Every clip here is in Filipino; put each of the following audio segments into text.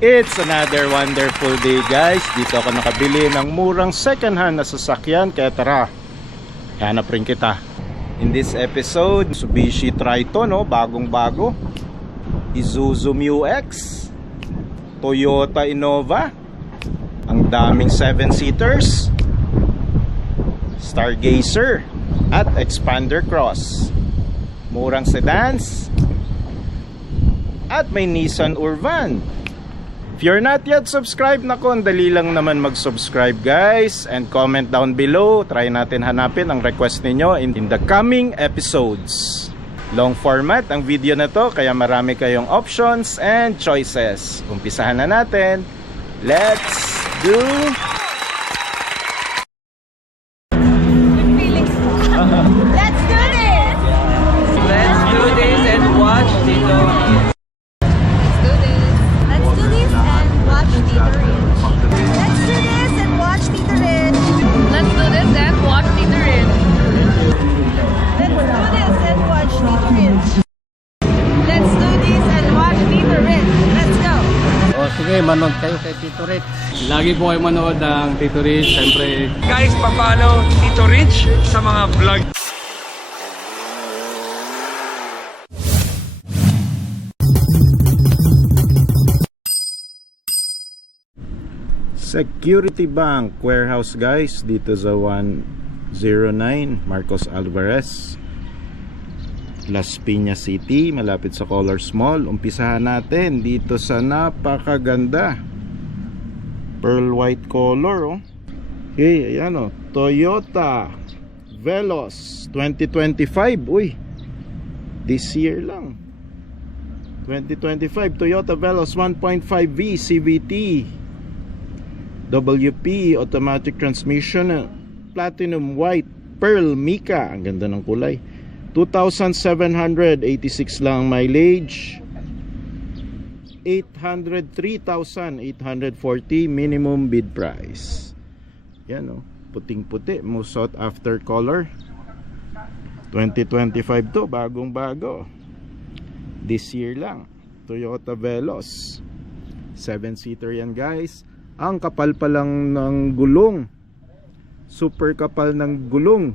It's another wonderful day, guys. Dito ako nakabili ng murang second hand na sasakyan. Kaya tara, hanap rin kita. In this episode, Mitsubishi Triton, bagong bago, Isuzu MU-X, Toyota Innova, ang daming 7-seaters, Stargazer at Expander Cross, murang sedans, at may Nissan Urban. If you're not yet subscribed, nako, ang dali lang naman mag-subscribe, guys, and comment down below. Try natin hanapin ang request ninyo in the coming episodes. Long format ang video na to, kaya marami kayong options and choices. Umpisahan na natin. Let's do Let's do this! Let's do this and watch Tito. Let's do this and watch Tito Rich. Let's do this and watch Tito Rich. Let's do this and watch Tito Rich. Let's do this and watch Tito Rich. Let's do this and watch Tito Rich. Let's go! O sige, manood kayo kay Tito Rich. Lagi po kayo manood ng Tito Rich. Siyempre, Guys, papalo Tito Rich sa mga vlog. Security Bank Warehouse, guys, dito sa 109 Marcos Alvarez, Las Piñas City, malapit sa Colors Mall. Umpisahan natin dito sa napakaganda pearl white color. Okay, ayan Toyota Veloz 2025. Uy, this year lang, 2025 Toyota Veloz 1.5V CVT WP automatic transmission, platinum white pearl mica. Ang ganda ng kulay. 2,786 lang mileage. 803,840 minimum bid price. Yan puting puti, most sought after color. 2025 to, bagong bago. This year lang. Toyota Veloz 7-seater yan, guys. Ang kapal pa lang ng gulong, super kapal ng gulong.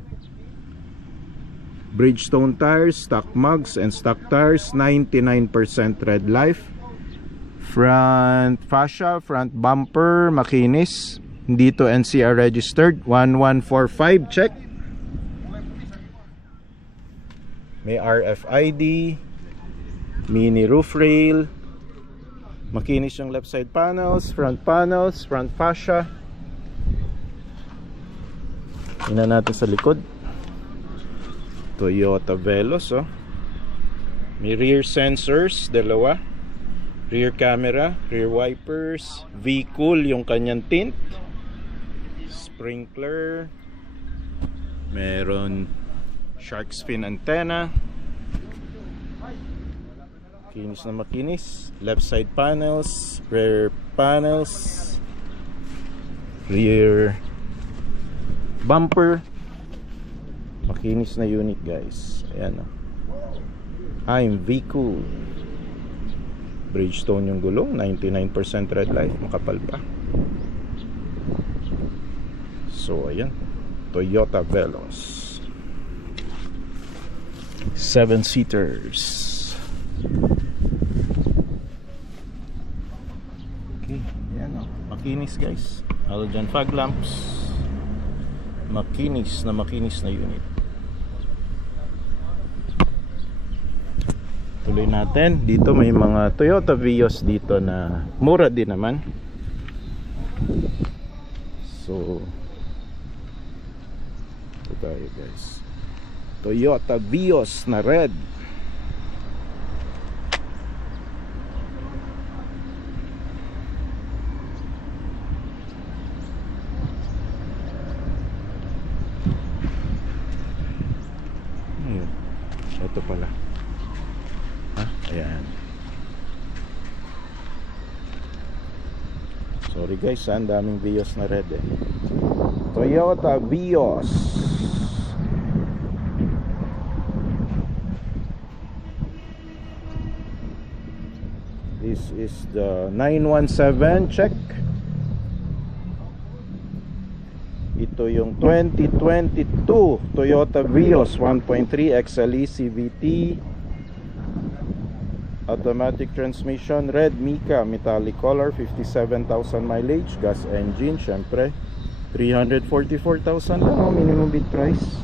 Bridgestone tires, stock mugs and stock tires, 99% tread life. Front fascia, front bumper, makinis. Hindi to NCR registered. 1145, check. May RFID, mini roof rail. Makinis yung left side panels, front fascia. Tingnan natin sa likod. Toyota Veloz, may rear sensors, dalawa. Rear camera, rear wipers, V-Cool yung kanyang tint. Sprinkler. Meron shark fin antenna. Makinis na makinis. Left side panels, rear panels, rear bumper. Makinis na unit, guys. Ayan I'm V-Cool. Bridgestone yung gulong, 99% red light, makapal pa. So ayan, Toyota Veloz 7-seaters. Okay, ayan makinis, guys. Halogen fog lamps. Makinis na unit. Tuloy natin. Dito may mga Toyota Vios dito na mura din naman. So ito tayo, guys. Toyota Vios na red. Ito pala. Ayan. Sorry, guys, ang daming Vios na red Toyota Vios. This is the 917 check. Ito yung 2022 Toyota Vios 1.3 XLE CVT, automatic transmission, red mica, metallic color, 57,000 mileage, gas engine. Syempre 344,000 lang minimum bid price.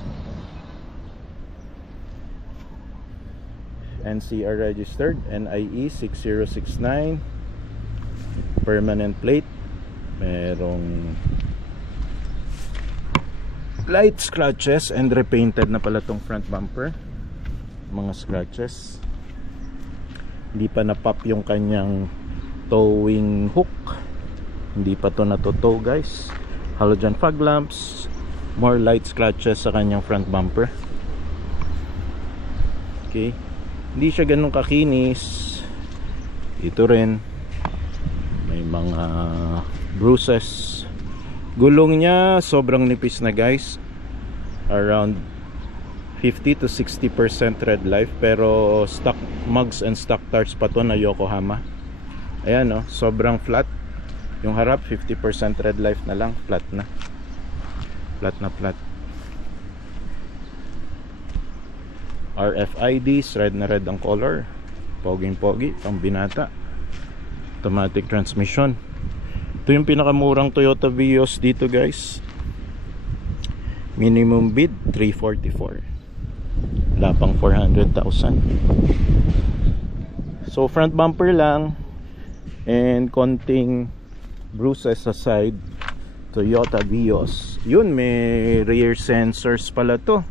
NCR registered, NIE 6069, permanent plate, merong light scratches and repainted na pala tong front bumper, mga scratches. Hindi pa na-pop yung kanyang towing hook, hindi pa to natutow guys. Halogen fog lamps, more light scratches sa kanyang front bumper. Okay, hindi siya ganun kakinis. Ito rin may mga bruises. Gulong niya sobrang nipis na guys, around 50 to 60% tread life, pero stock mugs and stock tires pa to na Yokohama. Ayan oh, sobrang flat. Yung harap 50% tread life na lang, flat na. Flat na flat. RFIDs, red na red ang color. Poging pogi, pang binata. Automatic transmission. Ito yung pinakamurang Toyota Vios dito guys. Minimum bid 344. Wala pang 400,000. So front bumper lang and konting bruises sa side. Toyota Vios. Yun, may rear sensors pala to.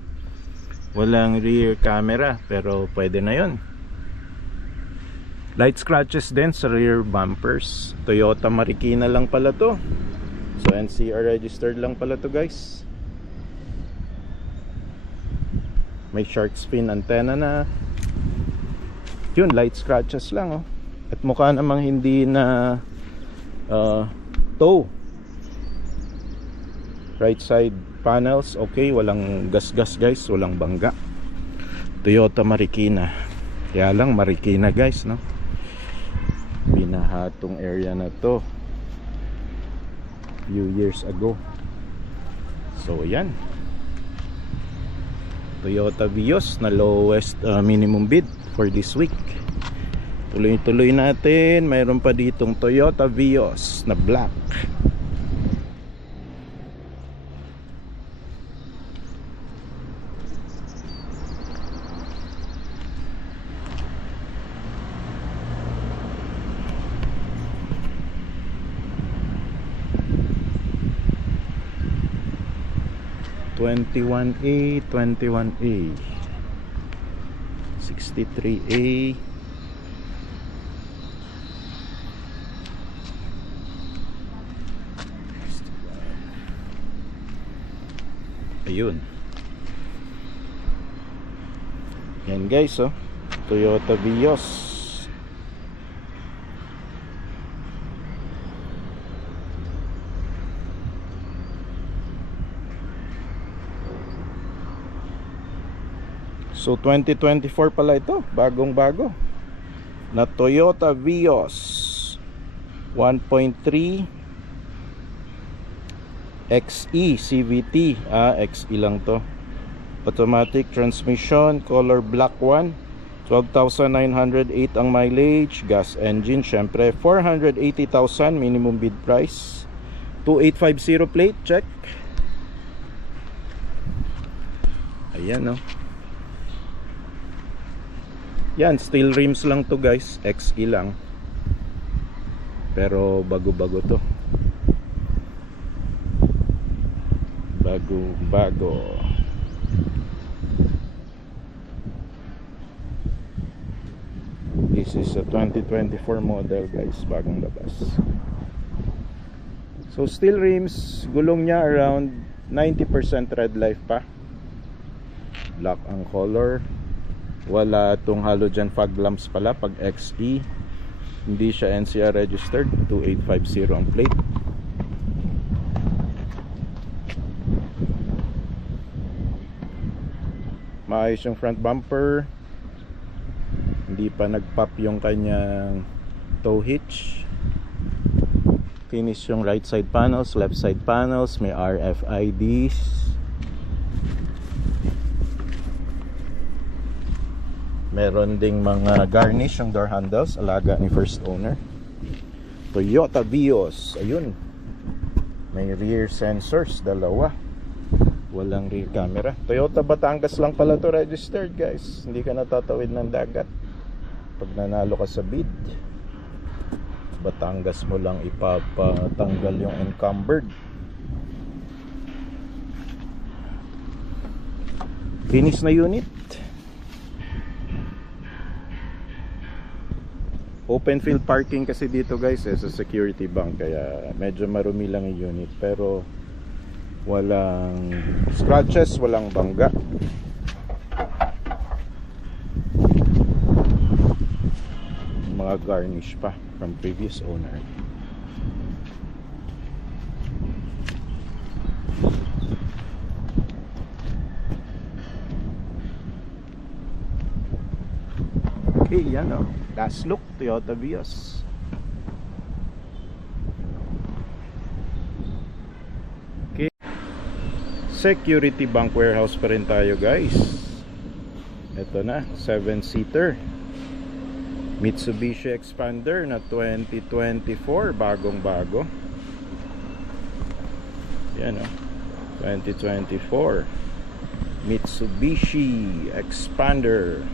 Walang rear camera pero pwede na yun. Light scratches din sa rear bumpers. Toyota Marikina lang pala to. So NCR registered lang pala to guys. May shark fin antenna na. Yun, light scratches lang oh. At mukha namang hindi na tow. Right side panels okay, walang gas-gas guys, walang bangga. Toyota Marikina. Kaya lang Marikina guys no. Binahatong area na to few years ago. So ayan, Toyota Vios na lowest minimum bid for this week. Tuloy-tuloy natin. Mayroon pa ditong Toyota Vios na black. A 21A 63A. Ayun. Yan guys oh, Toyota Vios. So 2024 pala ito, bagong bago na Toyota Vios 1.3 XE CVT. XE lang to. Automatic transmission, color black one, 12,908 ang mileage, gas engine. Syempre 480,000 minimum bid price. 2850 plate check. Ayan oh. Yan, steel rims lang to guys, XE lang. Pero bago-bago to. Bago-bago. This is a 2024 model guys, bagong labas. So steel rims, gulong niya around 90% red life pa. Black ang color. Wala tong halogen fog lamps pala pag XE. Hindi siya NCR registered. 2850 ang plate. Maayos yung front bumper. Hindi pa nag-pop yung kanyang tow hitch. Finish yung right side panels, left side panels, may RFIDs. Meron ding mga garnish yung door handles, alaga ni first owner. Toyota Vios, ayun. May rear sensors, dalawa. Walang rear camera. Toyota Batangas lang pala to registered, guys. Hindi ka natatawid ng dagat pag nanalo ka sa bid. Batangas mo lang ipapatanggal yung encumbered. Finish na unit. Open field parking kasi dito, guys, sa security bank, kaya medyo marumi lang yung unit, pero walang scratches, walang bangga. Mga garnish pa from previous owner. Okay, yan o. Last look, Toyota Vios. Okay. Security bank warehouse pa rin tayo, guys. Ito na, 7-seater Mitsubishi Expander na 2024, bagong bago. Yan o, 2024 Mitsubishi Expander.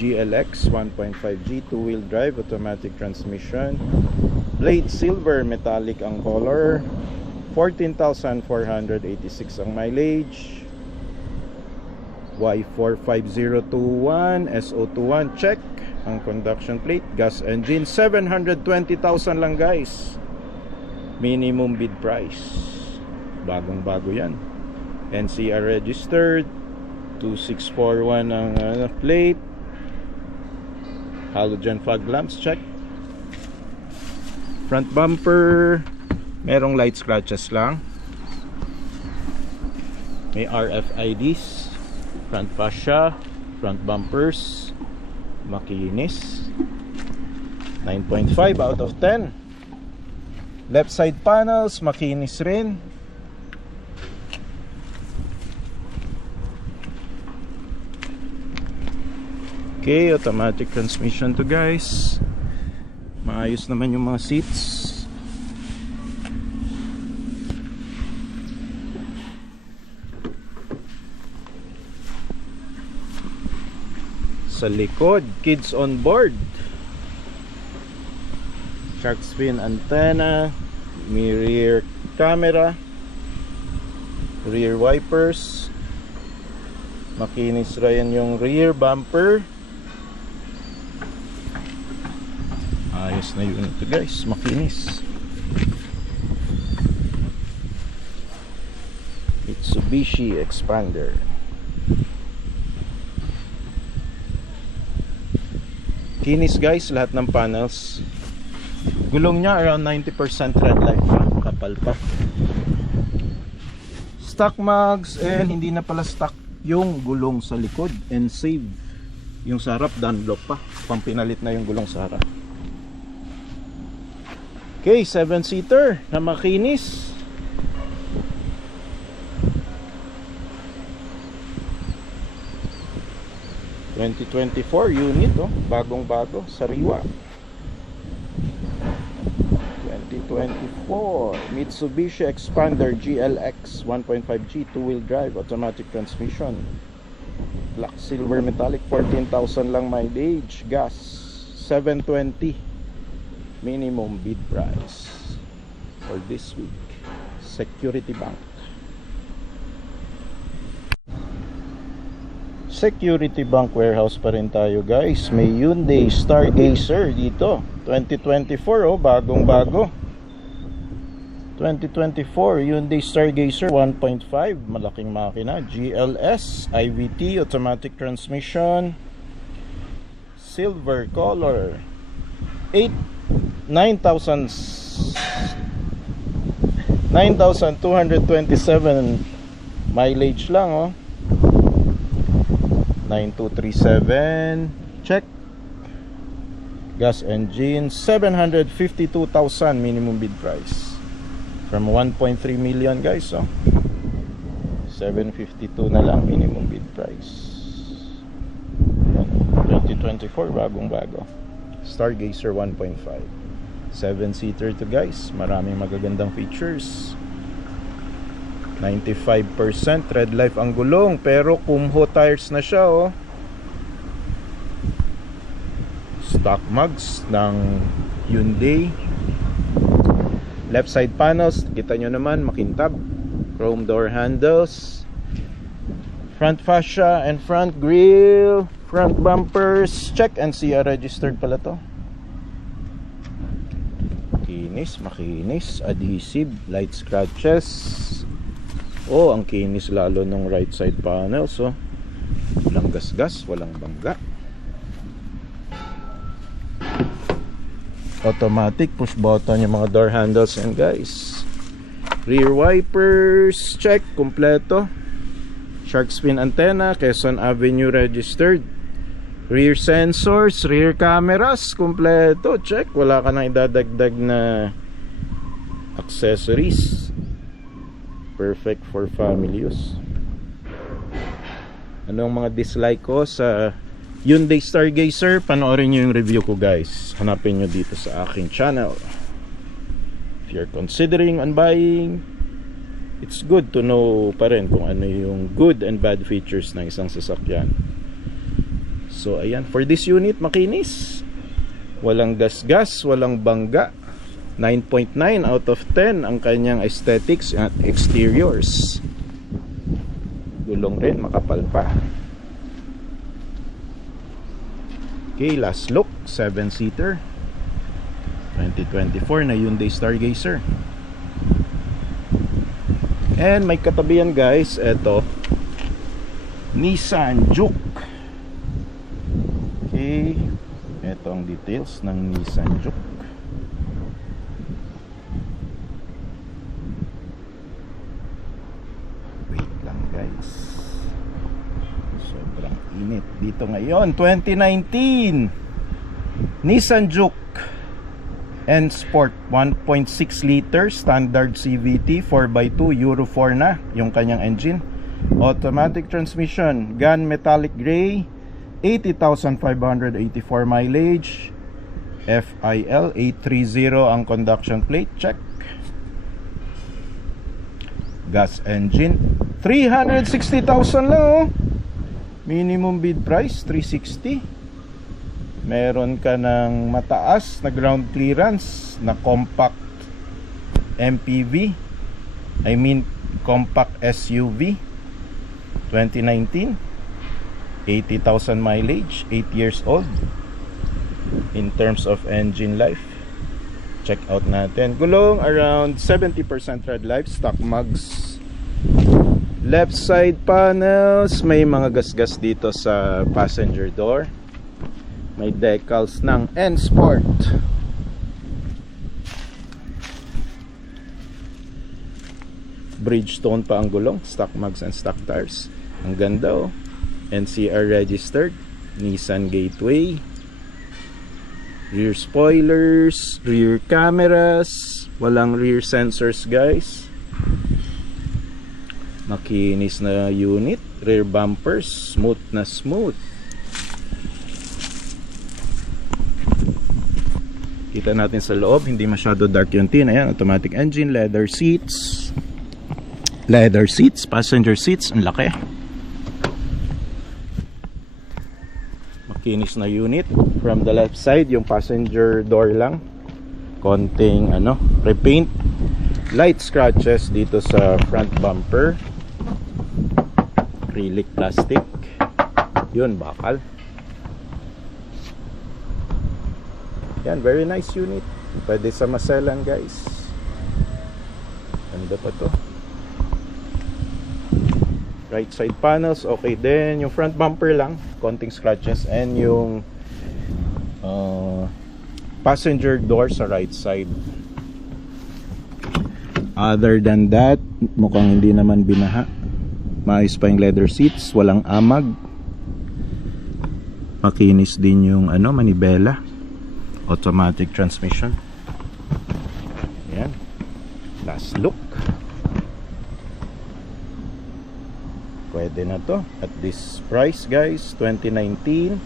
GLX 1.5G, 2-wheel drive, automatic transmission. Blade silver, metallic ang color. 14,486 ang mileage. Y45021, SO21, check. Ang conduction plate, gas engine, 720,000 lang, guys. Minimum bid price. Bagong bago yan. NCR registered. 2641 ang plate. Halogen fog lamps, check. Front bumper, merong light scratches lang. May RFIDs. Front fascia, front bumpers, makinis. 9.5 out of 10. Left side panels, makinis rin. Okay, automatic transmission to, guys. Maayos naman yung mga seats. Sa likod, kids on board. Shark fin antenna, may rear camera, rear wipers. Makinis rin yung rear bumper. Ayos na yun ito, guys, makinis. Mitsubishi Expander. Kinis, guys, lahat ng panels. Gulong niya around 90% red light pa, kapal pa. Stock mags, and hindi na pala stock yung gulong sa likod, and save. Yung sa harap, Dunlop pa, pang pinalit na yung gulong sa harap. Okay, 7-seater na makinis. ...2024 unit, oh. Bagong bago, sariwa. 2024 Mitsubishi Expander GLX 1.5G, 2-wheel drive, automatic transmission. Black silver metallic, 14,000 lang mileage. Gas 720. Minimum bid price for this week. Security Bank. Security Bank warehouse pa rin tayo, guys. May Hyundai Stargazer dito 2024, oh, bagong bago. 2024 Hyundai Stargazer 1.5, malaking makina. GLS IVT, automatic transmission, silver color. 9,227 mileage lang, oh. 9237. Check. Gas engine, 752,000 minimum bid price. From 1.3 million guys, oh. 752 na lang minimum bid price. 2024, bagong bago. Stargazer 1.5. 7-seater to guys. Maraming magagandang features. 95% red life ang gulong, pero Kumho tires na siya, oh. Stock mugs ng Hyundai. Left side panels, kita nyo naman, makintab. Chrome door handles. Front fascia and front grille. Front bumpers, check and see, registered pala to. Kinis, makinis. Adhesive, light scratches. Oh, ang kinis lalo nung right side panels, oh. Walang gasgas, walang bangga. Automatic push button yung mga door handles yan guys. Rear wipers, check, kompleto. Shark fin antenna, Quezon Avenue registered. Rear sensors, rear cameras, kompleto, check. Wala ka nang idadagdag na accessories. Perfect for family use. Anong mga dislike ko sa Hyundai Stargazer? Panoorin nyo yung review ko guys. Hanapin nyo dito sa aking channel. If you're considering on buying, it's good to know pa rin kung ano yung good and bad features ng isang sasakyan. So ayan, for this unit, makinis. Walang gasgas, walang bangga. 9.9 out of 10 ang kanyang aesthetics at exteriors. Gulong rin, makapal pa. Okay, last look, 7-seater 2024 na Hyundai Stargazer. And may katabihan guys, eto Nissan Juke. Okay, eto ang details ng Nissan Juke. Wait lang guys, sobrang init dito ngayon. 2019 Nissan Juke N Sport 1.6 liter standard CVT 4x2 Euro 4 na yung kanyang engine. Automatic transmission, gun metallic gray, 80,584 mileage, FIL 830 ang conduction plate, check. Gas engine, 360,000 lang, oh. Minimum bid price 360. Meron ka ng mataas na ground clearance na compact MPV, I mean compact SUV. 2019, 80,000 mileage, 8 years old. In terms of engine life, check out natin. Gulong around 70% red life, stock mugs. Left side panels, may mga gasgas dito sa passenger door. May decals ng N Sport. Bridgestone pa ang gulong, stock mugs and stock tires. Ang ganda, oh. NCR registered, Nissan Gateway. Rear spoilers, rear cameras, walang rear sensors guys. Makinis na unit. Rear bumpers, smooth na smooth. Kita natin sa loob, hindi masyado dark yung tin. Ayan, automatic engine, leather seats. Leather seats, passenger seats, ang laki. Makinis na unit. From the left side, yung passenger door lang, konting repaint. Light scratches dito sa front bumper. Acrylic plastic. Yun, bakal. Yan, very nice unit. Pwede sa maselan guys. Ganda pa to. Right side panels, okay din. Yung front bumper lang, konting scratches. And yung passenger door sa right side. Other than that, mukhang hindi naman binaha. Maayos pa yung leather seats, walang amag. Makinis din yung manibela. Automatic transmission. Yan. Last look. Pwede na to. At this price guys, 2019.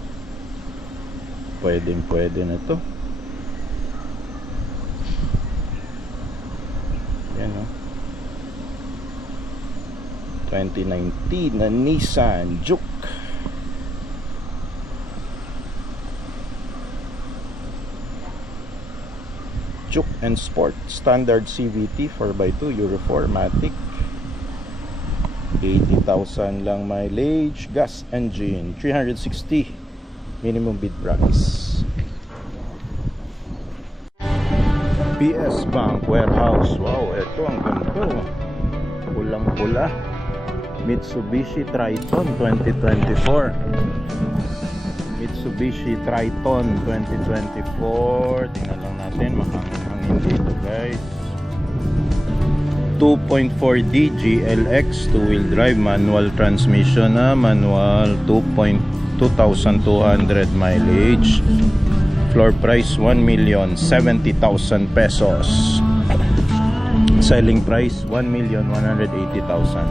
Pwede na to. Yan o. 2019 na Nissan Juke. Juke and Sport standard CVT 4x2 Euro 4 Matic. 80,000 lang mileage, gas engine, 360 minimum bid price. PS Bank Warehouse. Wow, ito ang ganda. Pulang-pula. Mitsubishi Triton 2024. Mitsubishi Triton 2024. Tingnan lang natin, makangin dito guys. 2.4D GLX 2-wheel drive manual transmission na manual 2,200 mileage. Floor price 1,070,000 pesos. Selling price 1,180,000.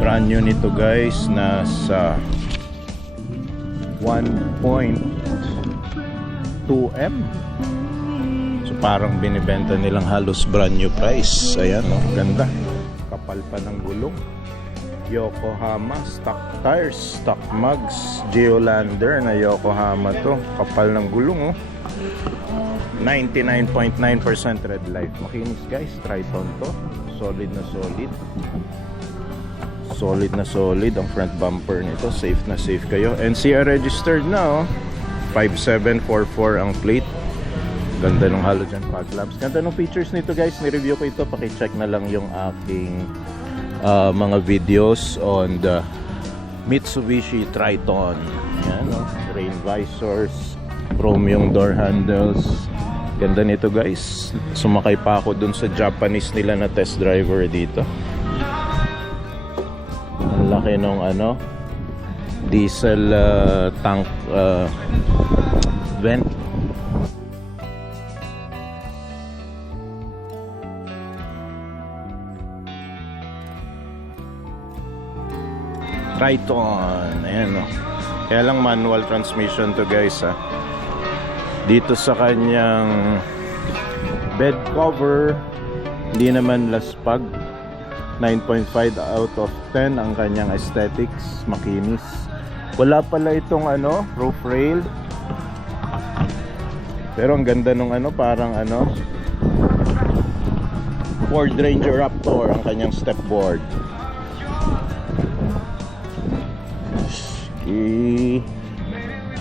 Brand new nito guys, nasa 1.2M. So parang binibenta nilang halos brand new price. Ayan oh, ganda. Kapal pa ng gulong. Yokohama stock tires, stock mugs, Geolander na Yokohama to. Kapal ng gulong oh. 99.9% red light. Makinis guys, Triton to. Solid na solid. Solid na solid ang front bumper nito. Safe na safe kayo. NCR registered na oh. 5744 ang plate. Ganda ng halogen fog lamps. Ganda ng features nito guys. Ni-review ko ito. Paki-check na lang yung aking mga videos on the Mitsubishi Triton. Yan oh. Rain visors, chrome yung door handles. Ganda nito guys. Sumakay pa ako dun sa Japanese nila na test driver dito. Ang laki nung diesel tank vent. Triton. Ayan o. Kaya lang manual transmission to guys ha. Dito sa kanyang bed cover, hindi naman laspag. 9.5 out of 10 ang kanyang aesthetics. Makinis. Wala pala itong roof rail. Pero ang ganda nung parang Ford Ranger Raptor ang kanyang stepboard.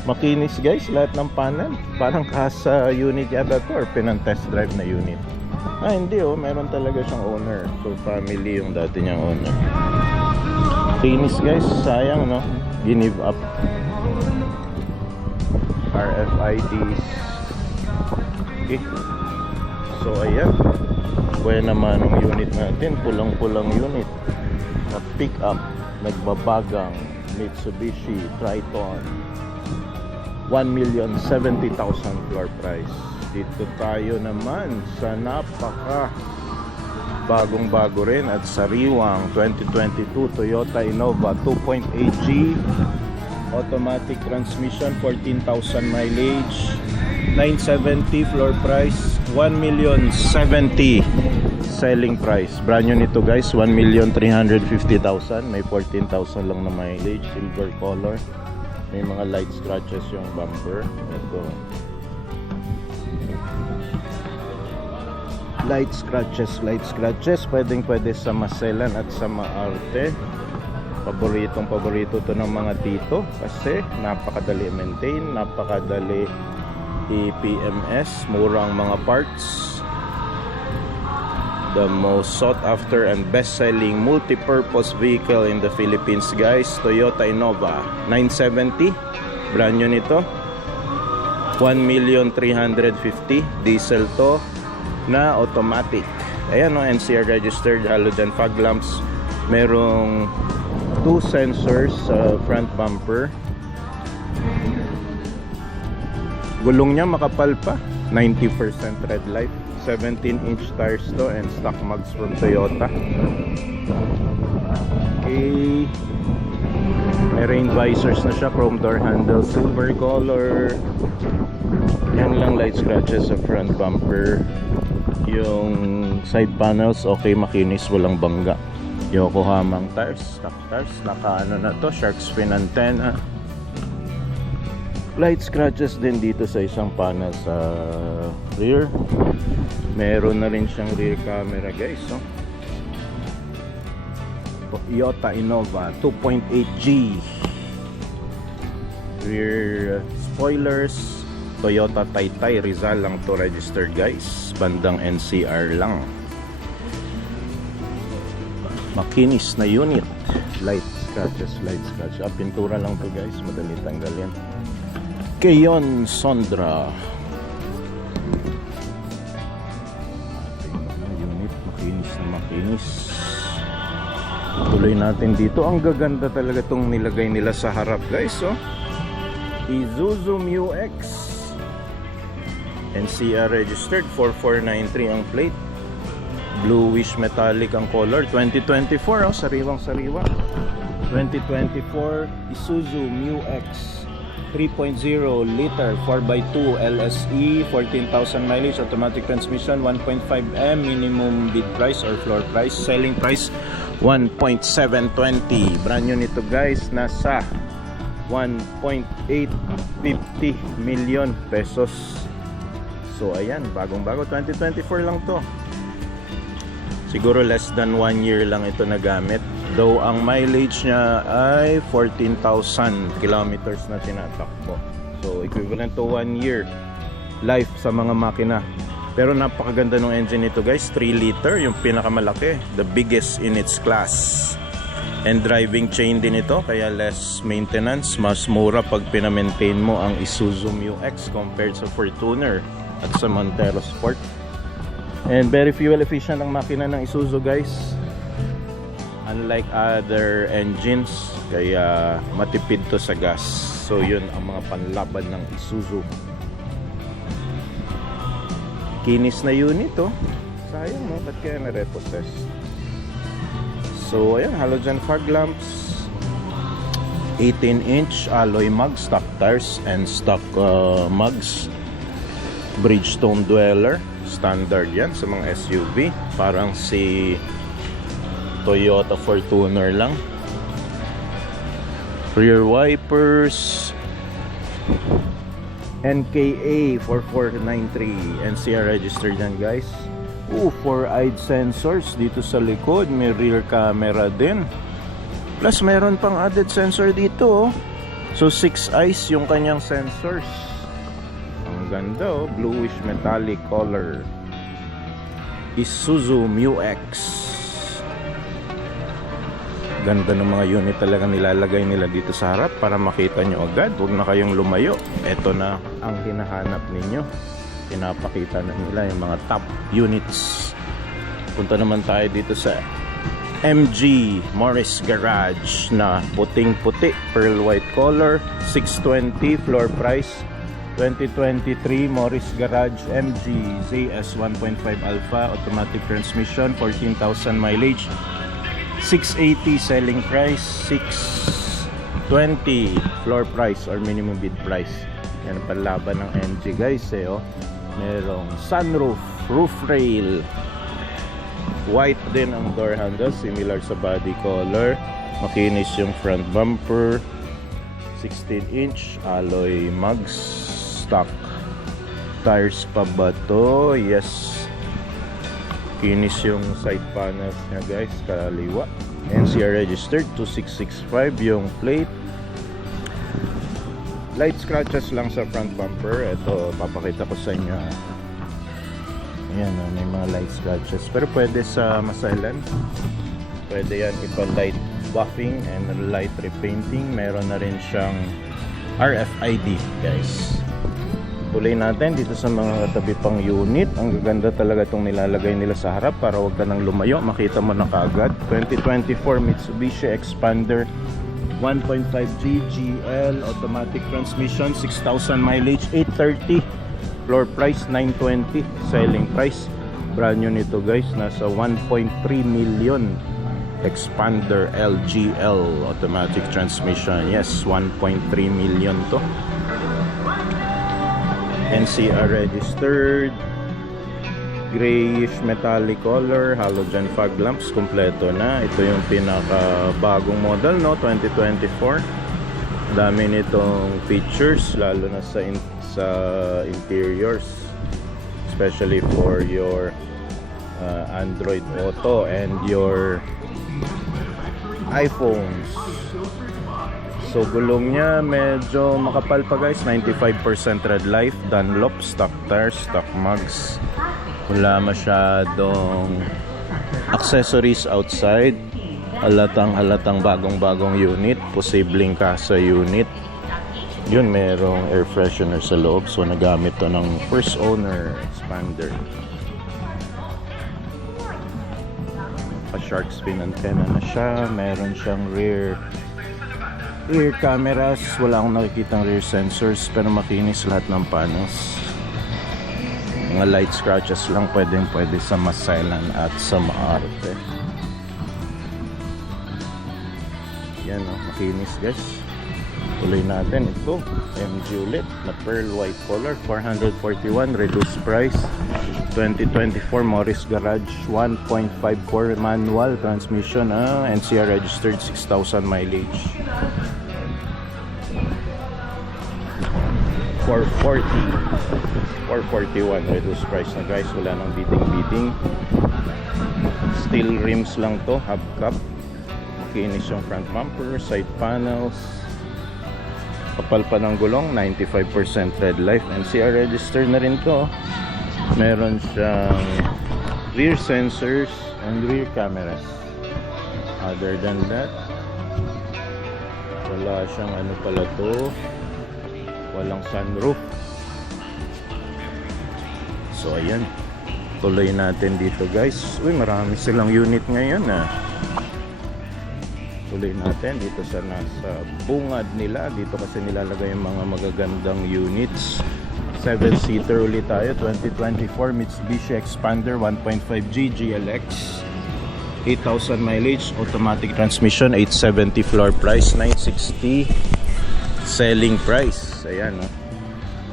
Makinis guys, lahat ng panel parang kasa unit yata to or pinang-test drive na unit. Hindi oh, meron talaga siyang owner. So family yung dati niyang owner. Makinis guys, sayang no, give up. RFIDs. Okay. So ayan, buwan naman ang unit natin, pulang-pulang unit na pick up, nagbabagang Mitsubishi Triton. 1,070,000 floor price. Dito tayo naman sa napaka bagong-bago rin at sariwang 2022 Toyota Innova 2.8G automatic transmission, 14,000 mileage, 970 floor price, 1,070,000 selling price. Brand new nito guys, 1,350,000. May 14,000 lang na mileage, silver color. May mga light scratches yung bumper. Ito. Light scratches. Pwede sa Maselan at sa Maarte. Paborito to ng mga tito kasi napakadali i-maintain, napakadali i-PMS, murang mga parts. The most sought after and best selling multi-purpose vehicle in the Philippines guys, Toyota Innova 970. Brand new nito, 1,350,000. Diesel to na automatic. Ayan no, NCR registered, halogen fog lamps. Merong 2 sensors sa front bumper. Gulong niya makapal pa. 90% red light. 17-inch tires to and stock mugs from Toyota. Okay. May rain visors na siya. Chrome door handle. Silver color. Yan lang light scratches sa front bumper. Yung side panels okay, makinis, walang bangga. Yokohamang tires, stock tires. Naka ano na to, shark fin antenna. Light scratches din dito sa isang panel sa rear. Meron na rin siyang rear camera guys, no? Toyota Innova 2.8G. Rear spoilers. Toyota Taytay Rizal lang to registered guys. Bandang NCR lang. Makinis na unit. Light scratches, light scratch. Pintura lang to guys, madali tanggalin. Keyon Sondra. Ating unit, makinis na makinis. Tuloy natin dito. Ang gaganda talaga tong nilagay nila sa harap guys, oh. Isuzu Mu-X. NCR registered, 4493 ang plate. Bluish metallic ang color. 2024, oh, sariwang sariwa. 2024 Isuzu Mu-X 3.0 liter 4x2 LSE, 14,000 mileage, automatic transmission, 1.5M, minimum bid price or floor price. Selling price 1.720. Brand new nito guys, nasa 1.850 million pesos. So ayan, bagong bago, 2024 lang to. Siguro less than 1 year lang ito nagamit. Though ang mileage niya ay 14,000 kilometers na tinatakbo. So equivalent to 1 year life sa mga makina. Pero napakaganda ng engine nito guys, 3 liter, yung pinakamalaki, the biggest in its class. And driving chain din ito, kaya less maintenance, mas mura pag pinamaintain mo ang Isuzu Mu-X compared sa Fortuner at sa Montero Sport. And very fuel efficient ang makina ng Isuzu guys, unlike other engines, kaya matipid to sa gas. So yun ang mga panlaban ng Isuzu. Kinis na unit, oh. Sayang, no? Ba't kaya na-repossess? So ayan, halogen fog lamps, 18-inch alloy mugs, stock tires and stock mugs. Bridgestone Dweller, standard yan sa mga SUV, parang si Toyota Fortuner lang. Rear wipers, NKA 4493, NCR registered yan guys. 4-eyed sensors dito sa likod, may rear camera din, plus meron pang added sensor dito, oh. So 6 eyes yung kanyang sensors. Ganda, oh, bluish metallic color. Isuzu Mu-X. Ganda ng mga unit talaga nilalagay nila dito sa harap para makita nyo agad. Huwag na kayong lumayo. Ito na ang hinahanap ninyo. Pinapakita na nila yung mga top units. Punta naman tayo dito sa MG Morris Garage na puting-puti, pearl white color, 620 floor price. 2023 Morris Garage MG ZS 1.5 Alpha, automatic transmission, 14,000 mileage, 680 selling price, 620 floor price or minimum bid price. Yan ang panlaban ng MG guys, eh, oh. Merong sunroof, roof rail, white din ang door handle, similar sa body color. Makinis yung front bumper, 16-inch alloy mugs, stock tires pa ba to? Yes. Kinis yung side panels niya guys, kaliwa. NCR registered 2665 yung plate. Light scratches lang sa front bumper. Ito, papakita ko sa inyo. Ayan, may mga light scratches, pero pwede sa maselan. Pwede yan ipa-light buffing and light repainting. Meron na rin siyang RFID guys. Tuloy natin dito sa mga tabi pang unit. Ang gaganda talaga itong nilalagay nila sa harap para wag ka nang lumayo, makita mo na kaagad. 2024 Mitsubishi Expander 1.5G GL automatic transmission, 6,000 mileage, 830. Floor price 920. Selling price brand new nito guys, nasa 1.3 million. Expander LGL automatic transmission. Yes, 1.3 million to. NCR registered. Grayish metallic color, halogen fog lamps, kompleto na. Ito yung pinaka bagong model, no, 2024. Dami nitong features, lalo na sa interiors, especially for your Android Auto and your iPhones. So gulong niya medyo makapal pa guys, 95% red life, Dunlop, stock tires, stock mugs. Wala masyadong accessories outside. Halatang bagong unit, posibleng kasa unit. Yun, merong air freshener sa loob, so nagamit to ng first owner. Expander. Shark fin antenna na siya. Meron siyang rear cameras. Wala akong nakikitang rear sensors, pero makinis lahat ng panels. Mga light scratches lang, pwede sa Maselan at sa Maarte. Yan o, makinis guys. Tuloy natin ito, MG ulit na pearl white color, 441, reduced price. 2024 Morris Garage, 1.54 manual transmission, NCR registered, 6,000 mileage. 441 reduced price na guys. Wala nang beating. Steel rims lang to, hubcap. Makinis yung front bumper, side panels. Kapal pa ng gulong, 95% red life. NCR registered na rin to. Meron siyang rear sensors and rear cameras. Other than that, wala siyang ano pala to, walang sunroof. So ayan, tuloy natin dito guys. Uy, marami silang unit ngayon Tuloy natin dito sa nasa bungad nila. Dito kasi nilalagay yung mga magagandang units. 7-seater ulit tayo, 2024 Mitsubishi Expander 1.5G GLX, 8,000 mileage, automatic transmission, 870 floor price, 960 selling price. Ayan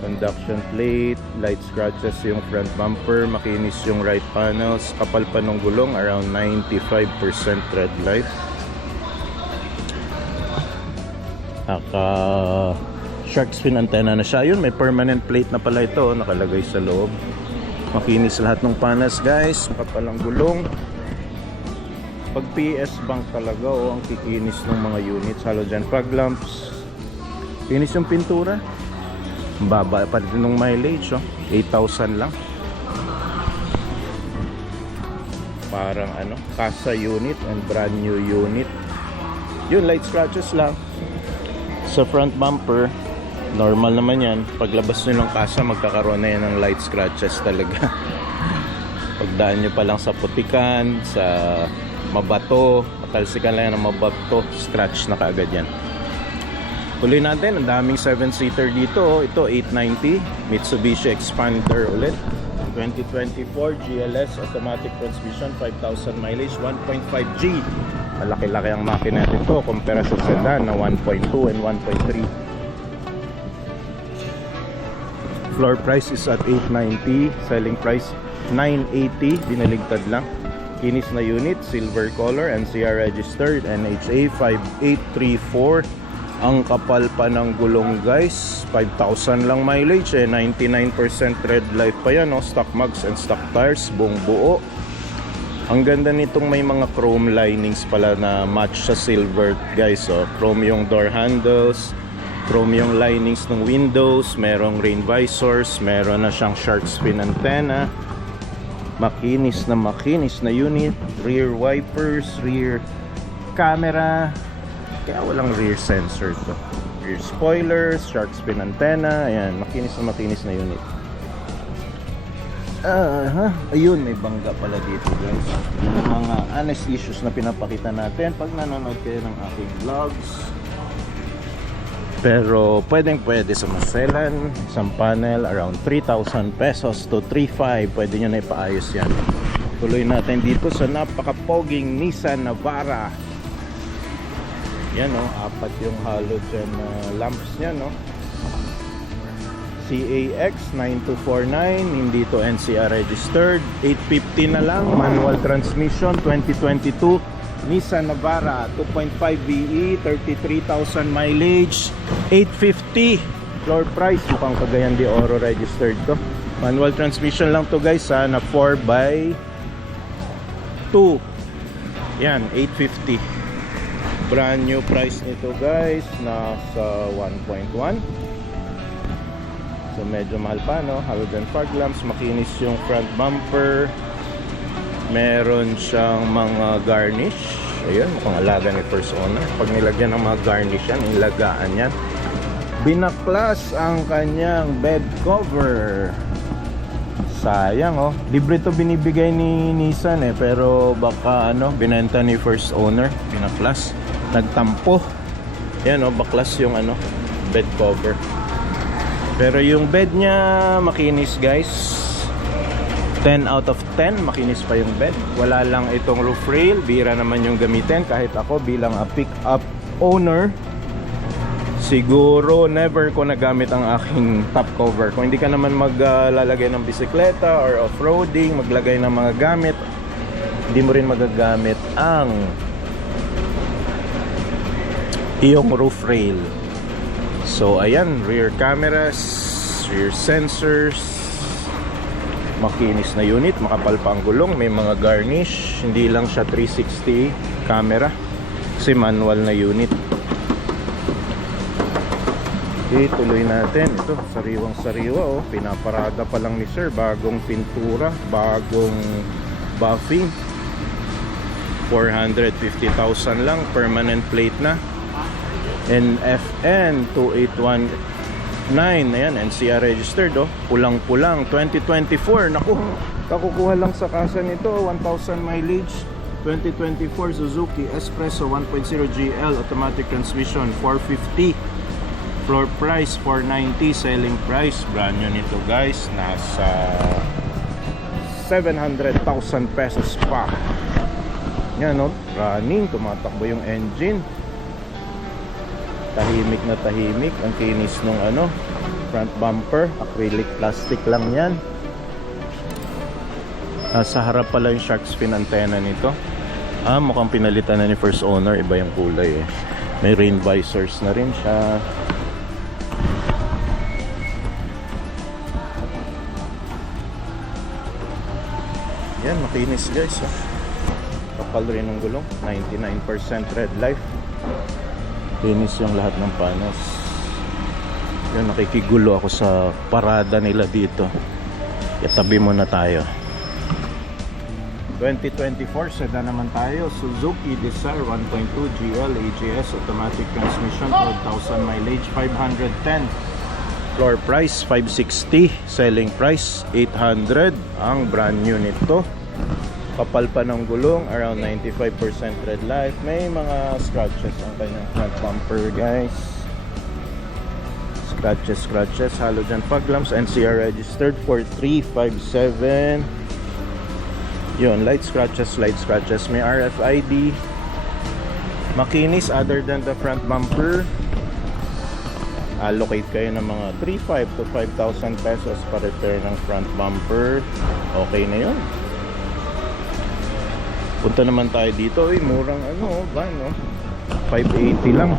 conduction plate, light scratches yung front bumper, makinis yung right panels, kapal pa ng gulong, around 95% red life. Shark fin antenna na siya. Yun, may permanent plate na pala ito, nakalagay sa loob. Makinis lahat ng panas guys, makapalang gulong. Pag PS bank talaga ang kikinis ng mga units. Halogen fog lamps, kinis yung pintura. Baba pa rin ng mileage, 8,000 lang. Parang casa unit and brand new unit. Yun, light scratches lang sa front bumper. Normal naman yan. Paglabas nyo ng kasa, magkakaroon na yan ng light scratches talaga. Pagdaan nyo pa lang sa putikan, sa mabato, matalsikan lang yan ng mabato, scratch na kaagad yan. Tuloy natin, ang daming 7-seater dito. Ito 890 Mitsubishi Expander ulit, 2024 GLS automatic transmission, 5,000 mileage, 1.5G. Malaki-laki ang makina nito kumpara sa sedan na 1.2 and 1.3. Floor price is at 890, selling price 980, binaligtad lang. Kinis na unit, silver color, NCR registered, NHA 5834. Ang kapal pa ng gulong guys, 5,000 lang mileage 99% red life pa yan, stock mugs and stock tires, buong buo. Ang ganda nitong may mga chrome linings pala na match sa silver guys. Chrome yung door handles, chrome yung linings ng windows, merong rain visors, meron na siyang shark fin antenna. Makinis na unit, rear wipers, rear camera, kaya walang rear sensor to. Rear spoilers, shark fin antenna, ayan, makinis na unit. Ayun, may bangga pala dito guys. Yung mga honest issues na pinapakita natin pag nanonood kayo ng aking vlogs. Pero pwede sa maselan. Isang panel around 3,000 pesos to 3,500. Pwede nyo na ipaayos yan. Tuloy natin dito sa napaka-poging Nissan Navara. Yan o, 4 yung halogen lamps niya, no? CAX 9249, hindi to NCR registered. 850 na lang, manual transmission, 2022 Nissan Navara 2.5 VE, 33,000 mileage, 850 floor price. Mukhang Cagayan de Oro registered to. Manual transmission lang to guys, na 4x2. Yan, 850. Brand new price nito guys, nasa 1.1. So medyo mahal pa, no? Halogen fog lamps, makinis yung front bumper. Meron siyang mga garnish. Ayun, mukhang alaga ni first owner. Pag nilagyan ng mga garnish yan, ilagaan yan. Binaklas ang kanyang bed cover. Sayang, oh. Libre to binibigay ni Nissan pero baka binenta ni first owner. Binaklas, nagtampo. Yan, oh, baklas yung bed cover. Pero yung bed niya makinis guys. 10 out of 10, makinis pa yung bed. Wala lang itong roof rail, bira naman yung gamitin. Kahit ako bilang a pick-up owner, siguro never ko nagamit ang aking top cover. Kung hindi ka naman maglalagay ng bisikleta or off-roading, maglagay ng mga gamit, hindi mo rin magagamit ang iyong roof rail. So ayan, rear cameras, rear sensors, makinis na unit, makapal pa ang gulong, may mga garnish, hindi lang siya 360 camera kasi manual na unit. Okay, tuloy natin. Ito, sariwang sariwa, oh. Pinaparada pa lang ni sir, bagong pintura, bagong buffing. 450,000 lang, permanent plate na. NFN 2819, ayan, NCR registered, oh. Pulang-pulang, 2024. Naku, kakukuha lang sa kasa nito, 1,000 mileage. 2024 Suzuki Espresso 1.0 GL automatic transmission, 450. Floor price 490, selling price brand new nito guys, nasa 700,000 pesos pa. Yan, no, running, tumatakbo yung engine. Tahimik na tahimik. Ang kinis nung front bumper, acrylic plastic lang yan. Sa harap pala yung shark fin antenna nito. Mukhang pinalitan na ni first owner, iba yung kulay eh. May rain visors na rin siya. Yan, makinis guys, oh. Kapal rin ng gulong, 99% red life. Kinis yung lahat ng panos. Yan, nakikigulo ako sa parada nila dito. Itabi muna tayo. 2024 sedan naman tayo, Suzuki Desire 1.2 GL AGS automatic transmission, 12,000 mileage, 510. Floor price 560, selling price 800. Ang brand new nito. Kapal pa ng gulong, around 95% red life. May mga scratches ang kanyang front bumper guys. Scratches, halogen fog lamps, NCR registered, 4357. Yun, light scratches. May RFID. Makinis other than the front bumper. Allocate kayo ng mga 3,500 to 5,000 pesos pa repair ng front bumper. Okay na yun. Punta naman tayo dito, murang van, 580 lang.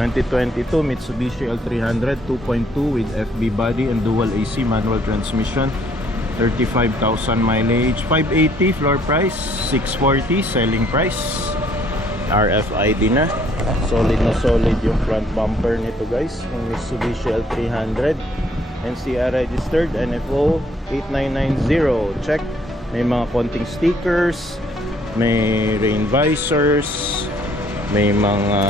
2022 Mitsubishi L300 2.2 with FB body and dual AC manual transmission, 35,000 mileage, 580 floor price, 640 selling price. RFID na. Solid na solid yung front bumper nito guys, yung Mitsubishi L300. NCR registered, NFO 8990. Check. May mga konting stickers, may rain visors, may mga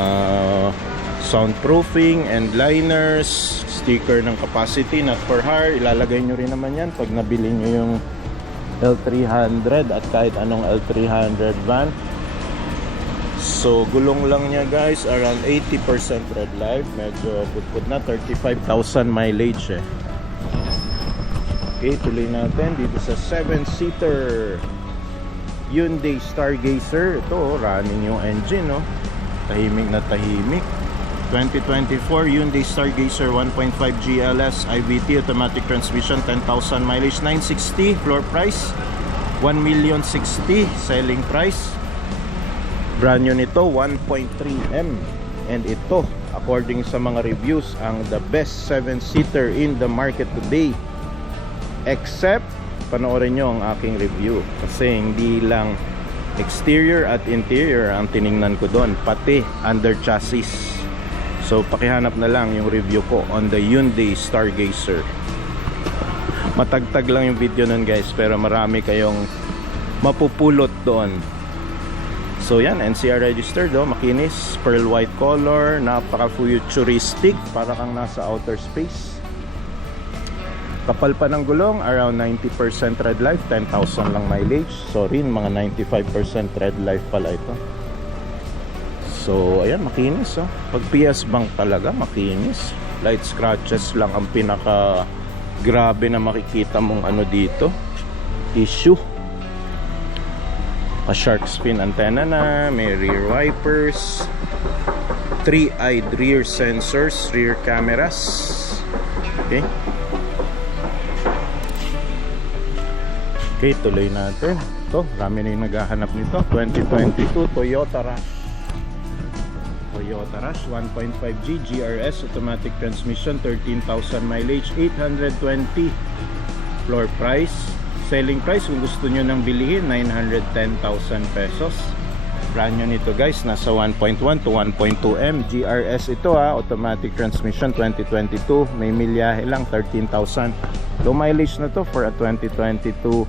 soundproofing and liners, sticker ng capacity not for hire. Ilalagay nyo rin naman yan pag nabili nyo yung L300 at kahit anong L300 van. So gulong lang niya guys, around 80% red life. Medyo putput na, 35,000 mileage eh. Okay, tuloy natin dito sa 7-seater Hyundai Stargazer. Ito, running yung engine, no? Tahimik na tahimik. 2024 Hyundai Stargazer 1.5 GLS IVT automatic transmission, 10,000 mileage, 960 floor price, 1,060,000 selling price. Brand new nito, 1.3M. And ito, according sa mga reviews, ang the best 7-seater in the market today. Except, panoorin nyo ang aking review. Kasi hindi lang exterior at interior ang tiningnan ko doon, pati under chassis. So, pakihanap na lang yung review ko on the Hyundai Stargazer. Matagtag lang yung video nun guys, pero marami kayong mapupulot doon. So yan, NCR registered, oh, makinis, pearl white color, napaka-futuristic, para kang nasa outer space. Kapal pa ng gulong, around 90% red life, 10,000 lang mileage. Sorry, mga 95% red life pala ito. So ayan, makinis, oh. Pag PS Bank talaga, makinis. Light scratches lang ang pinaka grabe na makikita mong ano dito, issue. A shark fin antenna na, may rear wipers, 3-eyed rear sensors, rear cameras. Okay. Okay, tuloy natin. Ito, rami na yung naghahanap nito. 2022 Toyota Rush. Toyota Rush 1.5G GRS automatic transmission, 13,000 mileage, 820 floor price. Selling price kung gusto nyo nang bilihin, 910,000 pesos. Brand new nito guys, nasa 1.1 to 1.2M GRS ito, automatic transmission, 2022. May milyahe lang, 13,000. Low mileage na to for a 2022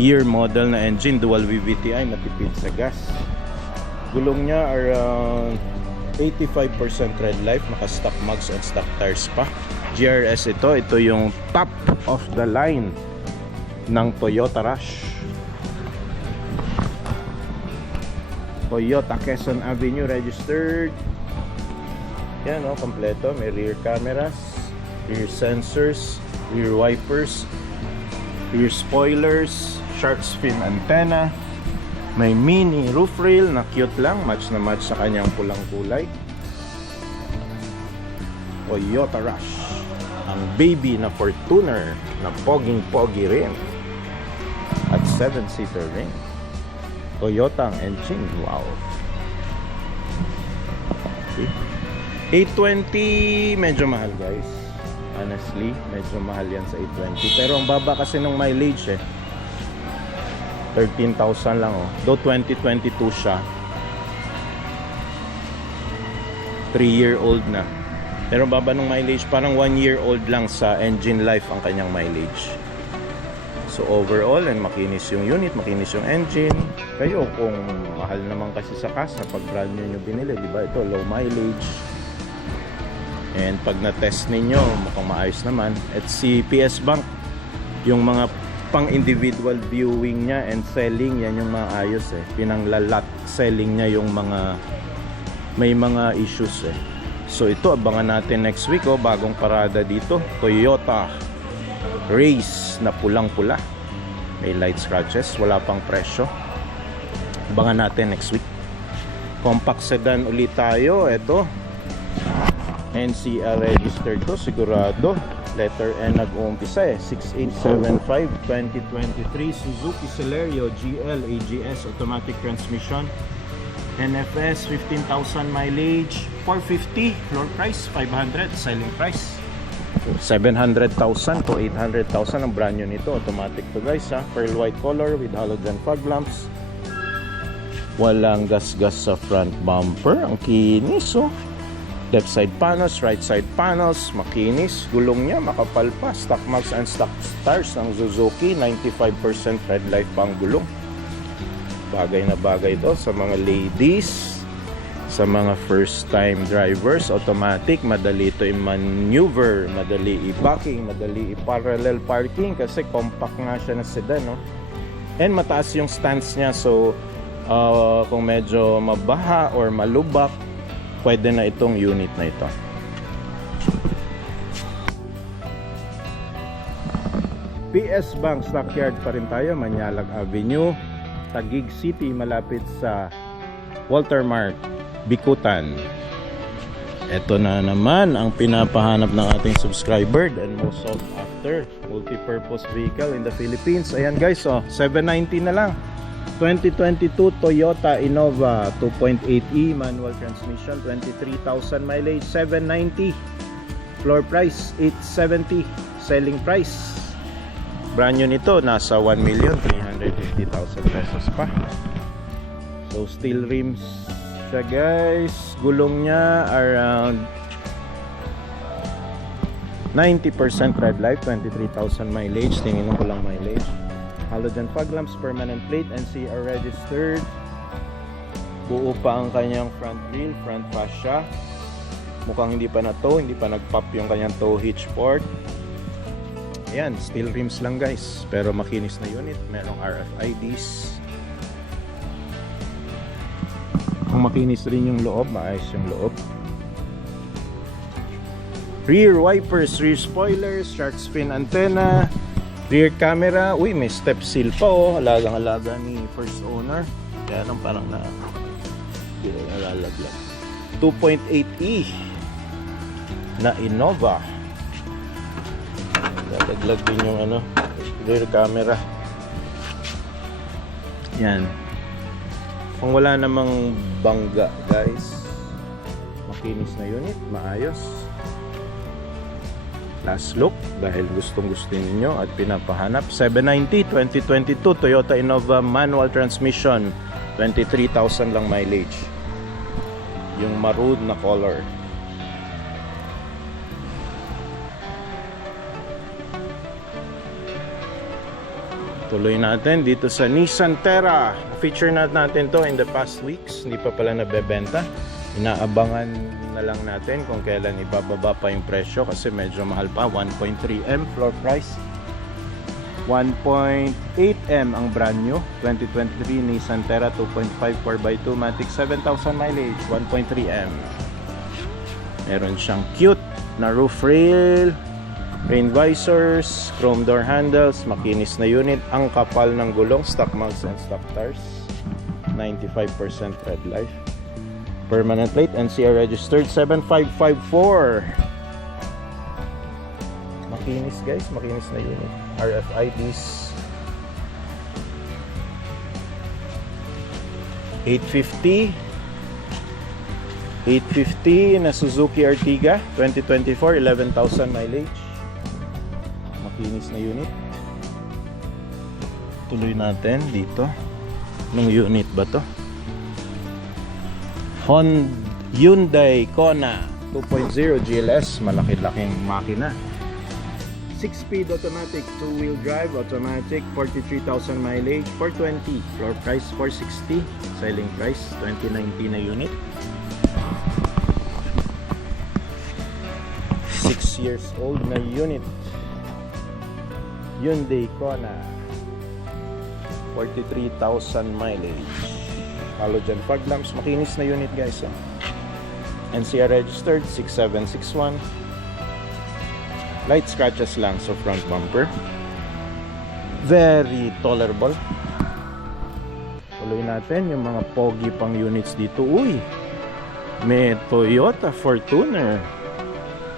year model na engine, dual VVTi, matipid sa gas. Gulong niya around 85% red life, naka stock mags and stock tires pa. GRS ito yung top of the line ng Toyota Rush. Toyota Quezon Avenue registered. Yan, oh, kompleto. May rear cameras, rear sensors, rear wipers, rear spoilers, shark fin antenna. May mini roof rail na cute lang, match na match sa kanyang pulang kulay. Toyota Rush, ang baby na Fortuner na poging-pogi rin at 7-seater rin. Toyota ang engine, wow. Okay. 820, medyo mahal guys. Honestly, medyo mahal yan sa 820. Pero ang baba kasi ng mileage eh, 13,000 lang, oh. Though 2022 siya, 3-year-old na. Pero ang baba ng mileage, parang 1-year-old lang sa engine life ang kanyang mileage. So overall, and makinis yung unit, makinis yung engine. Kayo kung mahal naman kasi sa kasa pag brand new nyo binili, di ba? Ito low mileage. And pag na-test ninyo, mukhang maayos naman. At si PS Bank, yung mga pang individual viewing niya and selling, yan yung mga ayos eh. Pinanglalat selling niya yung mga may mga issues eh. So ito, abangan natin next week, oh, bagong parada dito, Toyota Race na pulang-pula. May light scratches, wala pang presyo. Abangan natin next week. Compact sedan ulit tayo. Ito, NCR registered to, sigurado. Letter N nag-uumpisa eh. 6875 2023 Suzuki Celerio GL AGS automatic transmission, NFS, 15,000 mileage, 450 floor price, 500 selling price. 700,000 to 800,000 ang brand new nito. Automatic to guys, ha. Pearl white color with halogen fog lamps. Walang gas-gas sa front bumper. Ang kinis, oh. Left side panels, right side panels, makinis. Gulong niya, makapal pa. Stock mags and stock tires ng Suzuki. 95% red light pa ang gulong. Bagay na bagay ito sa mga ladies, sa mga first time drivers. Automatic, madali ito i-maneuver, madali i-backing, madali i-parallel parking kasi compact nga siya na sedan, no? And mataas yung stance niya, so Kung medyo mabaha or malubak, pwede na itong unit na ito. PS Bank Stockyard pa rin tayo, Manyalag Avenue, Taguig City, malapit sa Walter Mart, Bikutan. Ito na naman ang pinapahanap ng ating subscriber and most sought after multi-purpose vehicle in the Philippines. Ayan guys, 790 na lang. 2022 Toyota Innova 2.8e manual transmission, 23,000 mileage, 790. Floor price 870, selling price. Brand new nito nasa 1,350,000 pesos pa. So steel rims siya guys. Gulong niya around 90% red light, 23,000 mileage. Tingnan ko lang mileage. Halogen fog lamps, permanent plate, NCR registered. Buo pa ang kanyang front grille, front fascia. Mukhang hindi pa na to, hindi pa nag-pop yung kanyang tow hitch port. Ayan, steel rims lang guys, pero makinis na unit. Merong RFIDs. Ang makinis rin yung loob, maayos yung loob. Rear wipers, rear spoilers, shark fin antenna, rear camera. Uy, may step seal pa alagang-alaga ni first owner. Kaya lang parang hindi na nalalaglag. 2.8e na Innova. Lalaglag din yung rear camera. Yan. Kung wala namang bangga guys, makinis na unit, maayos. Last look dahil gustong gusto ninyo at pinapahanap. 790 2022 Toyota Innova manual transmission, 23,000 lang mileage. Yung maroon na color. Tuloy natin dito sa Nissan Terra. Feature natin to in the past weeks. Hindi pa pala nabebenta. Inaabangan na lang natin kung kailan ibababa pa yung presyo kasi medyo mahal pa. 1.3M floor price, 1.8M ang brand new 2023 Nissan Terra 2.5 4x2 Matic, 7,000 mileage, 1.3M. Meron siyang cute na roof rail, rain visors, chrome door handles, makinis na unit. Ang kapal ng gulong, stock mounts and stock tires, 95% red life. Permanent plate, NCR registered, 7554. Makinis guys, makinis na unit. RFIDs. 850 na Suzuki Ertiga 2024, 11,000 mileage. Makinis na unit. Tuloy natin dito. Anong unit ba to? Hyundai Kona 2.0 GLS, malaki-laking makina. 6-speed automatic, 2-wheel drive automatic, 43,000 mileage, 420. Floor price 460, selling price 2019 na unit. 6 years old na unit. Hyundai Kona, 43,000 mileage. Halogen fog lamps, makinis na unit guys. NCR registered, 6761. Light scratches lang sa front bumper. Very tolerable. Tuloy natin yung mga pogi pang units dito. Uy, may Toyota Fortuner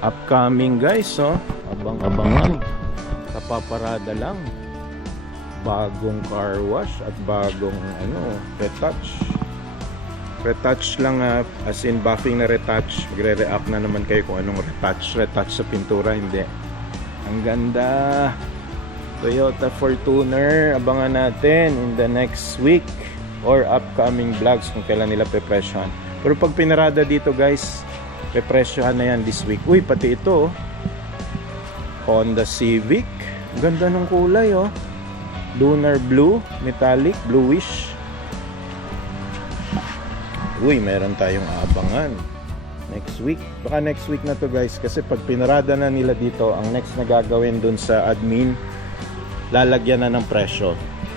upcoming guys. Abang-abangan. Kapaparada lang. Bagong car wash at bagong retouch. Retouch lang, as in buffing na retouch. Magre-react na naman kayo kung anong retouch sa pintura. Hindi, ang ganda. Toyota Fortuner, abangan natin in the next week or upcoming vlogs kung kailan nila pepresyohan. Pero pag pinarada dito guys, pepresyohan na yan this week. Uy, pati ito Honda Civic, ganda ng kulay lunar blue, metallic, bluish. Uy, meron tayong aabangan next week. Baka next week na to guys, kasi pag pinarada na nila dito, ang next na gagawin dun sa admin, lalagyan na ng presyo.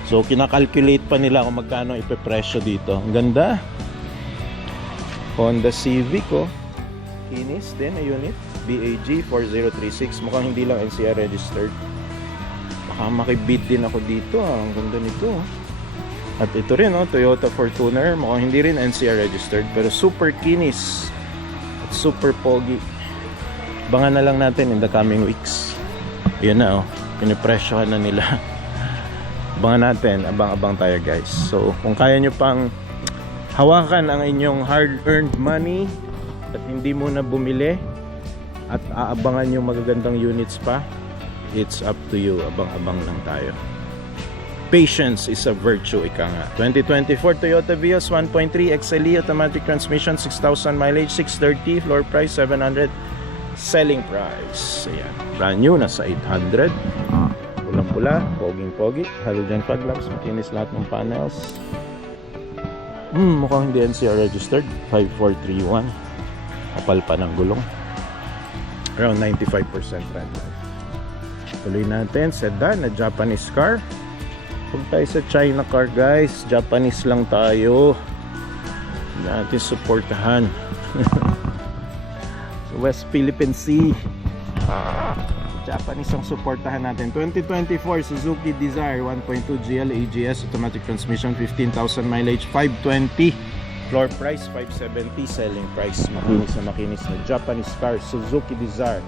So kinakalculate pa nila kung magkano ipepresyo dito. Ang ganda. Honda Civic oh. Kinis din na unit. BAG 4036. Mukhang hindi lang NCR registered. Baka makibid din ako dito ah. Ang ganda nito. At ito rin oh, Toyota Fortuner. Mukhang hindi rin NCR registered. Pero super kinis. At super pogi. Abangan na lang natin in the coming weeks. Yun na oh. Pinipresyohan na nila. Abangan natin. Abang-abang tayo guys. So kung kaya nyo pang hawakan ang inyong hard-earned money at hindi muna bumili at aabangan yung magagandang units pa, it's up to you. Abang-abang lang tayo. Patience is a virtue, ika nga. 2024 Toyota Vios 1.3 XLE automatic transmission, 6,000 mileage, 630, floor price 700, selling price ayan, brand new, nasa 800. Pulang-pula, poging-pogi, halogen fog lamps, makinis lahat ng panels. Mukhang hindi NCR registered. 5431. Kapal pa ng gulong. Around 95% red light. Tuloy natin. Sedan na Japanese car. Huwag tayo sa China car guys. Japanese lang tayo. Hindi natin supportahan. So West Philippine Sea. Japanese ang supportahan natin. 2024 Suzuki Dzire 1.2 GL AGS automatic transmission, 15,000 mileage, 520, floor price 570, selling price makinis na Japanese car. Suzuki Dzire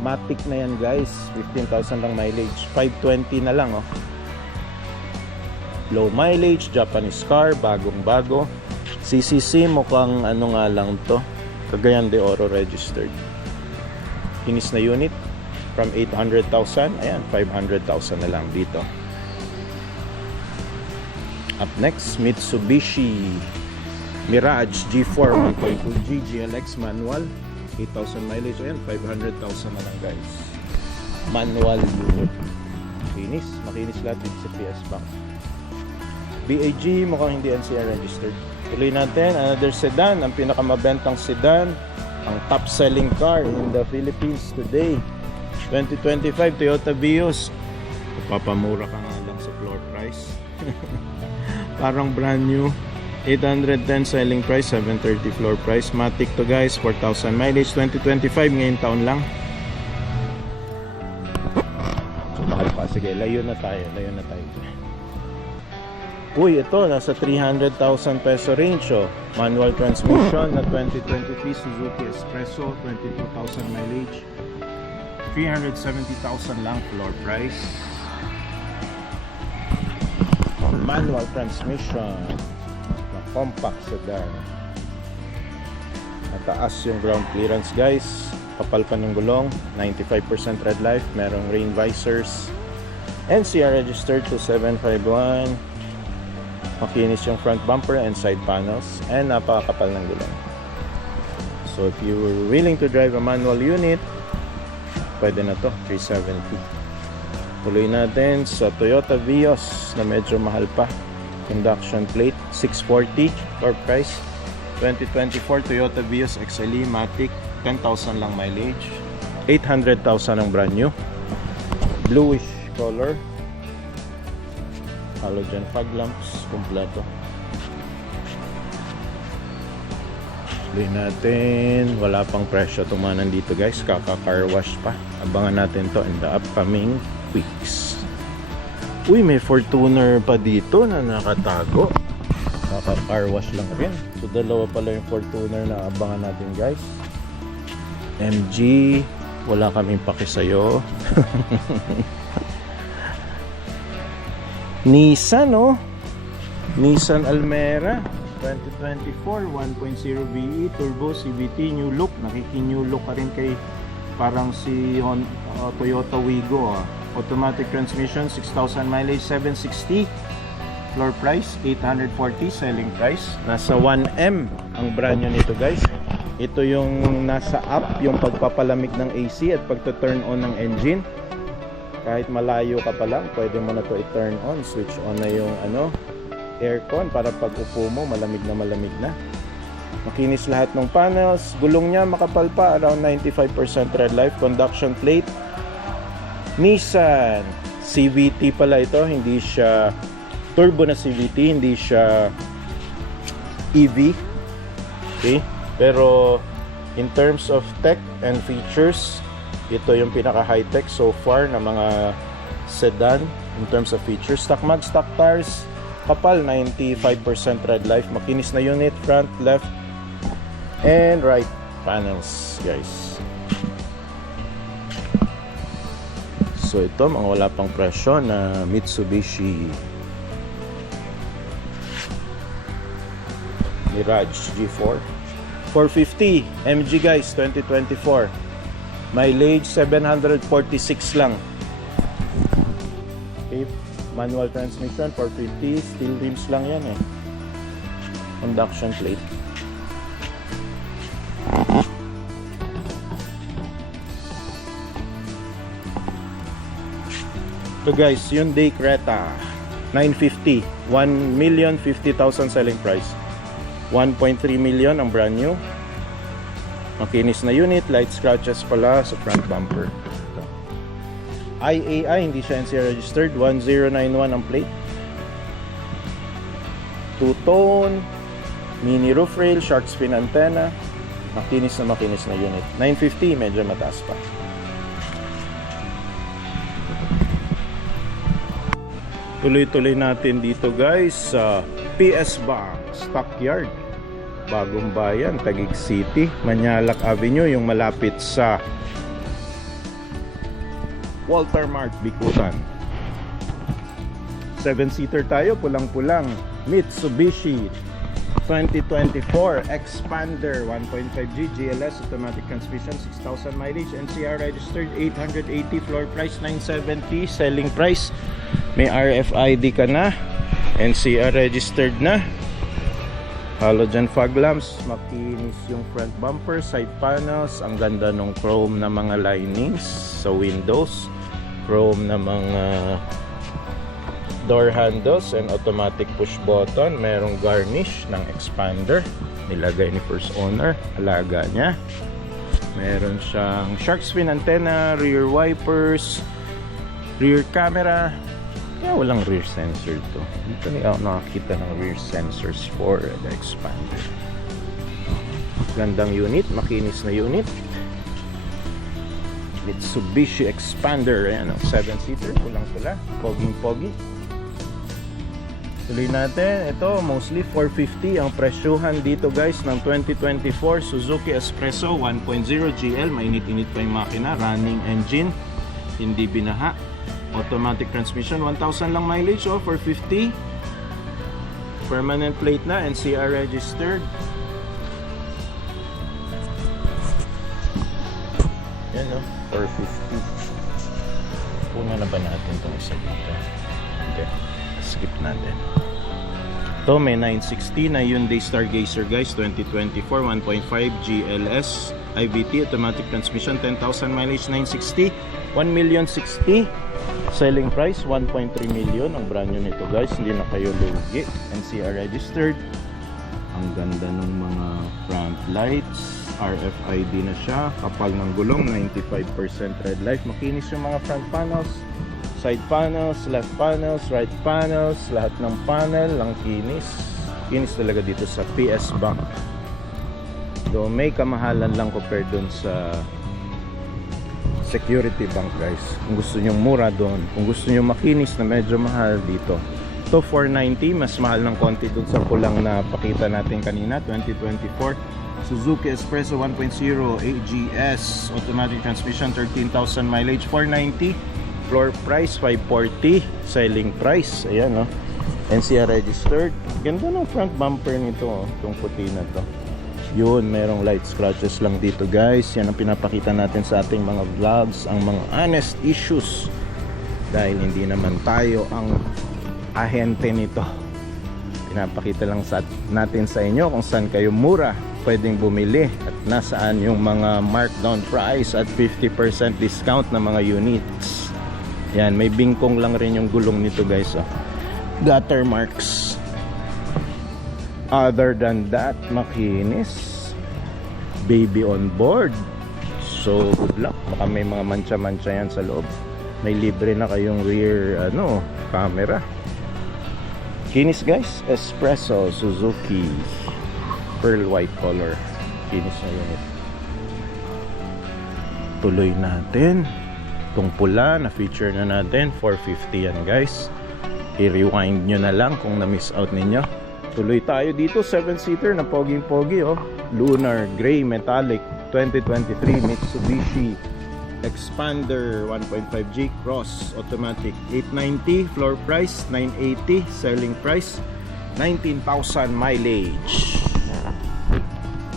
matic na yan guys, 15,000 lang mileage, 520 na lang oh. Low mileage, Japanese car, bagong bago. CCC mukhang ano nga lang to, Cagayan de Oro registered. Kinis na unit. From 800,000, ayan, 500,000 na lang dito. Up next, Mitsubishi Mirage G4 1.2G GLX manual, 8,000 mileage, ayan, 500,000 na lang guys. Manual unit. Makinis lahat dito sa PS Bank. BAG, mukhang hindi NCR registered. Tuloy natin, another sedan, ang pinakamabentang sedan, ang top selling car in the Philippines today. 2025 Toyota Vios. Papamura ka nga lang sa floor price. Parang brand new. 810 selling price, 730 floor price. Matic to guys, 4,000 mileage, 2025 ngayon taon lang. So, mahal pa. Sige, layo na tayo. Uy, ito nasa 300,000 peso range oh. Manual transmission na 2023 Suzuki Espresso, 22,000 mileage, 370,000 lang floor price. Manual transmission na compact sedan. Mataas yung ground clearance guys. Kapal pa ng gulong, 95% red light, merong rain visors. NCR registered 2751. Makinis yung front bumper and side panels, and napakakapal ng gulong. So if you were willing to drive a manual unit, pwede na to, 370. Tuloy natin sa Toyota Vios na medyo mahal pa. Induction plate, 640 floor price. 2024 Toyota Vios XLE Matic, 10,000 lang mileage, 800,000 ang brand new. Bluish color, halogen fog lamps, kompleto. Tuloy natin, wala pang presyo tumanan dito guys, kaka-car wash pa. Abangan natin to in the upcoming weeks. Uy, may Fortuner pa dito na nakatago. Kaka-car wash lang rin. So dalawa pala yung Fortuner na abangan natin guys. MG, wala kaming paki sa'yo. Nissan oh, Nissan Almera 2024 1.0 VE turbo CVT, new look. Nakiki-new look ka rin kay parang si Toyota Wigo automatic transmission, 6,000 mileage, 760 floor price, 840 selling price. Nasa 1M ang brand nyo nito guys. Ito yung nasa up, yung pagpapalamig ng AC at pagta-turn on ng engine. Kahit malayo ka pa lang, pwede mo na to i-turn on, switch on na yung aircon para pag upo mo malamig na. Makinis lahat ng panels. Gulong niya makapal pa, around 95% red light. Conduction plate Nissan CVT pala ito, hindi siya turbo na CVT, hindi siya EV. Okay? Pero in terms of tech and features, ito yung pinaka high-tech so far na mga sedan in terms of features. Stock mag, stock tires, kapal, 95% tread life, makinis na unit, front, left, and right panels, guys. So ito, mga wala pang presyo na Mitsubishi Mirage G4 450 MG, guys, 2024. Mileage 746 lang. Okay, manual transmission, 450, steel rims lang yan eh. Induction plate. So guys, Hyundai Creta 950, 1,050,000 selling price. 1.3 million ang brand new. Makinis na unit, light scratches pala sa front bumper. Ito. IAI, hindi siya NCR registered, 1091 ang plate. Two-tone, mini roof rail, shark fin antenna. Makinis na unit. 950, medyo mataas pa. Tuloy-tuloy natin dito, guys, sa PS Bank Stockyard, Bagong Bayan, Taguig City, Manyalak Avenue, yung malapit sa Walter Mart, Bikutan. 7-seater tayo, pulang-pulang Mitsubishi 2024 Expander 1.5G GLS automatic transmission, 6,000 mileage, NCR registered, 880, floor price 970, selling price. May RFID ka na, NCR registered na, halogen fog lamps, makinis yung front bumper, side panels, ang ganda ng chrome na mga linings sa windows, chrome na mga door handles and automatic push button, merong garnish ng Expander, nilagay ni first owner, alaga niya. Meron siyang shark fin antenna, rear wipers, rear camera. Yeah, walang rear sensor to. Dito niya ako nakakita ng rear sensors for the Expander. Gandang unit, makinis na unit. Mitsubishi Expander, ayan, 7-seater, pulang-pula, poging-pogi. Tuloy natin, ito mostly 450 ang presyuhan dito, guys, ng 2024 Suzuki Espresso 1.0 GL. Mainit-init pa yung makina, running engine, hindi binaha. Automatic transmission, 1,000 lang mileage, 450. Permanent plate na, NCR registered. Yan, 450. Puna na ba natin itong isa dito? Okay, skip natin. Ito may 960 na Hyundai Stargazer, guys, 2024 1.5 GLS IVT automatic transmission, 10,000 mileage, 960, 1,060,000 selling price, 1.3 million ang brand new nito, guys, hindi na kayo lugi. NCR registered. Ang ganda ng mga front lights, RFID na siya, kapal ng gulong, 95% red light, makinis yung mga front panels, side panels, left panels, right panels, lahat ng panel lang kinis. Kinis talaga dito sa PS Bank. So may kamahalan lang compared dun sa Security Bank, guys. Kung gusto nyo mura doon, kung gusto nyo makinis na medyo mahal dito, ito 490, mas mahal ng konti dun sa pulang na pakita natin kanina, 2024 Suzuki Espresso 1.0 AGS automatic transmission, 13,000 mileage, 490, floor price 540, selling price, ayan, no, NCR registered. Ganda ng front bumper nito, itong puti na to. Yun, merong light scratches lang dito, guys. Yan ang pinapakita natin sa ating mga vlogs, ang mga honest issues, dahil hindi naman tayo ang ahente nito. Pinapakita lang natin sa inyo kung saan kayo mura pwedeng bumili at nasaan yung mga markdown price at 50% discount na mga units. Yan, may bingkong lang rin yung gulong nito, guys, oh. Gutter marks. Other than that, makinis, baby on board, so good luck. Baka may mga mancha-mancha yan sa loob. May libre na kayong rear camera. Kinis guys, Espresso Suzuki pearl white color. Kinis na unit. Tuloy natin. Itong pula na feature na natin, 450 yan guys. I-rewind nyo na lang kung na-miss out ninyo. Tuloy tayo dito, 7-seater na poging-pogi oh. Lunar Gray Metallic 2023 Mitsubishi Expander 1.5G Cross Automatic, 890 floor price, 980 selling price, 19,000 mileage.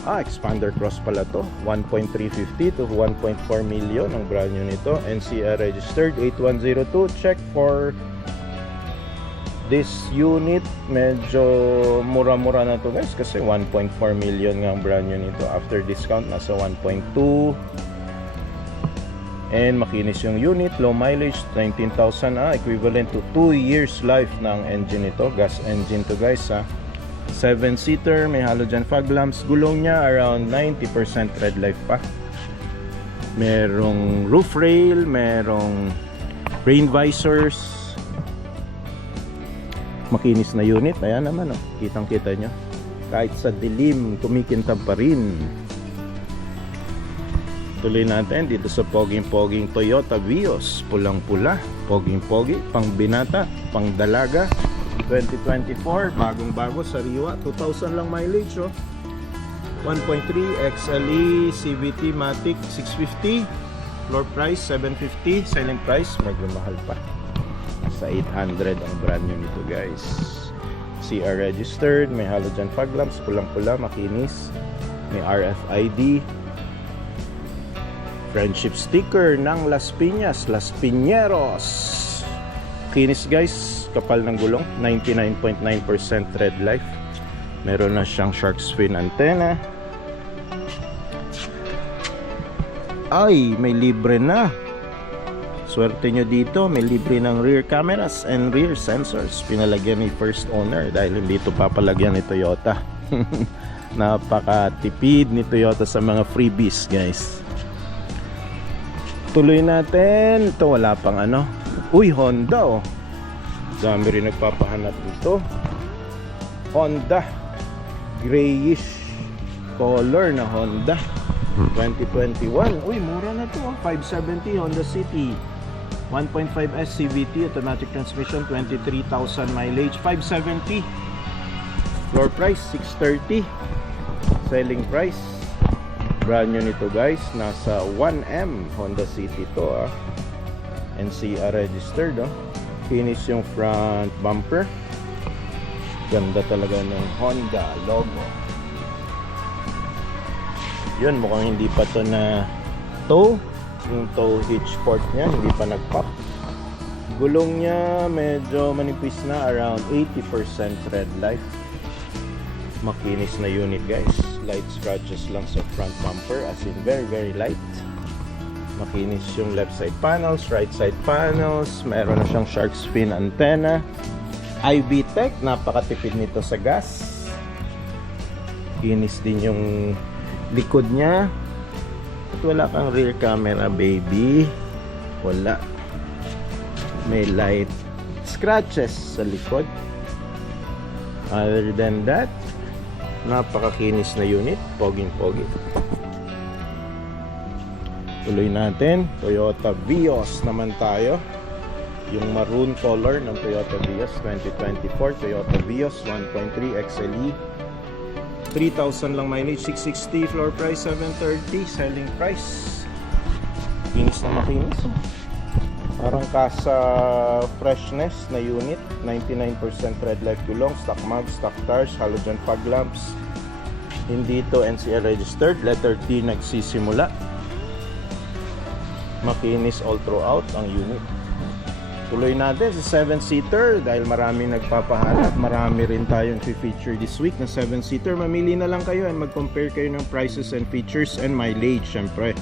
Expander Cross pala to, 1.350 to 1.4 million ang brand new nito. NCR registered 8102. Check for this unit. Medyo mura-mura na to guys kasi 1.4 million nga ang brand new nito. After discount nasa 1.2. And makinis yung unit, low mileage, 19,000 equivalent to 2 years life ng engine nito. Gas engine to guys 7-seater, may halogen fog lamps. Gulong niya around 90% red life pa. Merong roof rail, merong rain visors. Makinis na unit. Ayan naman oh, kitang kita nyo. Kahit sa dilim, kumikintab pa rin. Tuloy natin dito sa poging-poging Toyota Vios. Pulang-pula, poging-pogi, pang binata, pang dalaga. 2024, bagong-bago, sariwa, 2,000 lang mileage oh. 1.3 XLE CVT Matic 650, floor price 750, selling price medyo mahal pa, sa 800 ang brand new nito guys. CR registered, may halogen fog lamps, pulang-pula, makinis, may RFID, friendship sticker ng Las Piñas, Las Piñeros. Kinis guys, kapal ng gulong, 99.9% red life. Meron na siyang shark's fin antenna. Ay, may libre na. Swerte nyo dito, may libre ng rear cameras and rear sensors. Pinalagyan ni first owner dahil hindi ito papalagyan ni Toyota. Napakatipid ni Toyota sa mga freebies guys. Tuloy natin. Ito wala pang ano. Uy, Honda oh. Dami rin nagpapahanap dito. Honda grayish color na Honda 2021. Uy, mura na to oh. 570 Honda City 1.5S CVT automatic transmission, 23,000 mileage, 570 floor price 630, selling price brand new nito guys, nasa 1M Honda City to NCR registered oh. Finish yung front bumper, ganda talaga ng Honda logo. Yun, mukhang hindi pa to na tow. Yung tow hitch port niya hindi pa nag-pop. Gulong niya medyo manipis na, around 80% red light. Makinis na unit guys, light scratches lang sa front bumper, as in very very light. Makinis yung left side panels, right side panels. Meron na siyang shark's fin antenna. iVTEC, napakatipid nito sa gas. Kinis din yung likod niya. At wala kang rear camera baby. Wala. May light scratches sa likod. Other than that, napakakinis na unit. Poging-pogi. Tuloy natin, Toyota Vios naman tayo. Yung maroon color ng Toyota Vios 2024, Toyota Vios 1.3 XLE, 3,000 lang mileage, 660 floor price, 730 selling price. Kinis na makinis. Parang kasa freshness na unit, 99% red light gulong, stock mag, stock tires, halogen fog lamps. Hindi to NCR registered, letter T nagsisimula. Makinis all throughout ang unit. Tuloy natin sa 7-seater dahil marami nagpapahanap. Marami rin tayong feature this week na 7-seater. Mamili na lang kayo and mag-compare kayo ng prices and features and mileage syempre.